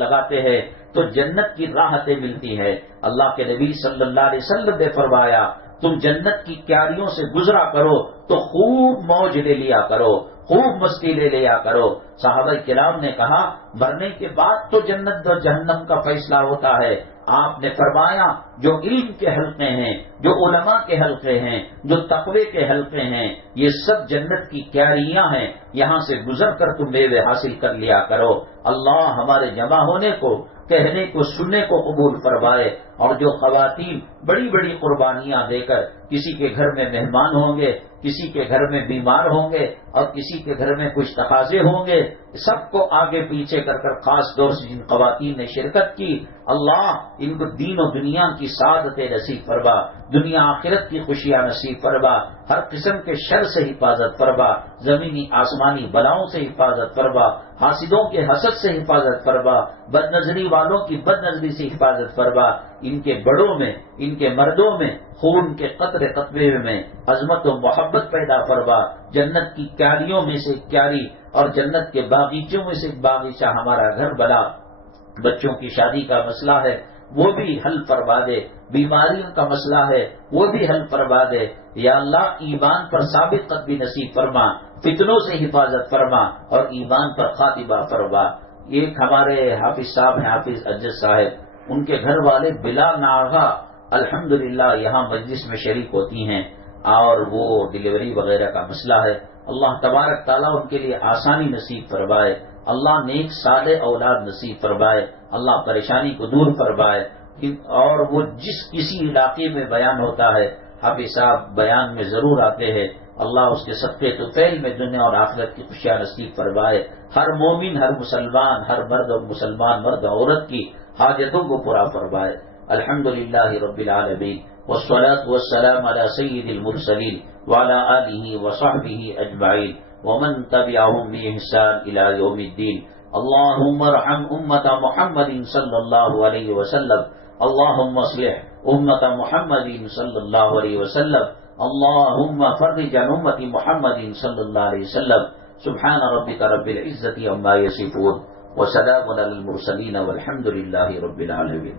لگاتے ہیں تو جنت کی راحتیں ملتی ہے. اللہ کے نبی صلی اللہ علیہ وسلم نے فرمایا تم جنت کی کیاریوں سے گزرا کرو تو خوب موج لے لیا کرو, خوب مستی لے لیا کرو. صحابہ کرام نے کہا مرنے کے بعد تو جنت اور جہنم کا فیصلہ ہوتا ہے. آپ نے فرمایا جو علم کے حلقے ہیں, جو علماء کے حلقے ہیں, جو تقوی کے حلقے ہیں, یہ سب جنت کی کیاریاں ہیں. یہاں سے گزر کر تم میوے حاصل کر لیا کرو. اللہ ہمارے جمع ہونے کو, کہنے کو, سننے کو قبول فرمائے. اور جو خواتین بڑی بڑی قربانیاں دے کر کسی کے گھر میں مہمان ہوں گے, کسی کے گھر میں بیمار ہوں گے اور کسی کے گھر میں کچھ تقاضے ہوں گے, سب کو آگے پیچھے کر کر خاص طور سے جن خواتین نے شرکت کی, اللہ ان کو دین و دنیا کی سعادت نصیب فرما, دنیا آخرت کی خوشیاں نصیب فرما, ہر قسم کے شر سے حفاظت فرما, زمینی آسمانی بلاؤں سے حفاظت فرما, حاسدوں کے حسد سے حفاظت فرما, بد نظری والوں کی بد نظری سے حفاظت فرما. ان کے بڑوں میں, ان کے مردوں میں خون کے قطرے قطرے میں عظمت و محبت پیدا فرما. جنت کی کیاریوں میں سے کیاری اور جنت کے باغیچوں میں سے باغیچہ ہمارا گھر بنا. بچوں کی شادی کا مسئلہ ہے وہ بھی حل فرما دے, بیماریوں کا مسئلہ ہے وہ بھی حل فرما دے. یا اللہ ایمان پر ثابت قدمی نصیب فرما, فتنوں سے حفاظت فرما اور ایمان پر خاتمہ فرما. ایک ہمارے حافظ صاحب ہیں, حافظ اجز صاحب, ان کے گھر والے بلا ناغا الحمدللہ یہاں مجلس میں شریک ہوتی ہیں اور وہ ڈلیوری وغیرہ کا مسئلہ ہے. اللہ تبارک تعالیٰ ان کے لیے آسانی نصیب فرمائے, اللہ نیک صالح اولاد نصیب فرمائے, اللہ پریشانی کو دور فرمائے. اور وہ جس کسی علاقے میں بیان ہوتا ہے حافظ صاحب بیان میں ضرور آتے ہیں. اللہ اس کے صدقے طفیل میں دنیا اور آخرت کی خوشیاں نصیب فرمائے. ہر مومن, ہر مسلمان, ہر مرد اور مسلمان, مرد عورت کی حاجتوں کو پورا فرمائے. الحمدللہ رب العالمین والصلاة والسلام علی سید المرسلین وعلی آلہ وصحبہ اجمعین ومن تبعهم بإحسان إلى يوم الدين. اللهم ارحم امة محمد صلی اللہ علیہ وسلم. اللهم اصلح امة محمد صلی اللہ علیہ وسلم. اللهم فرج عن امة محمد صلی اللہ علیہ وسلم. سبحان ربك رب العزة عما يصفون وسلام على المرسلين والحمد لله رب العالمين.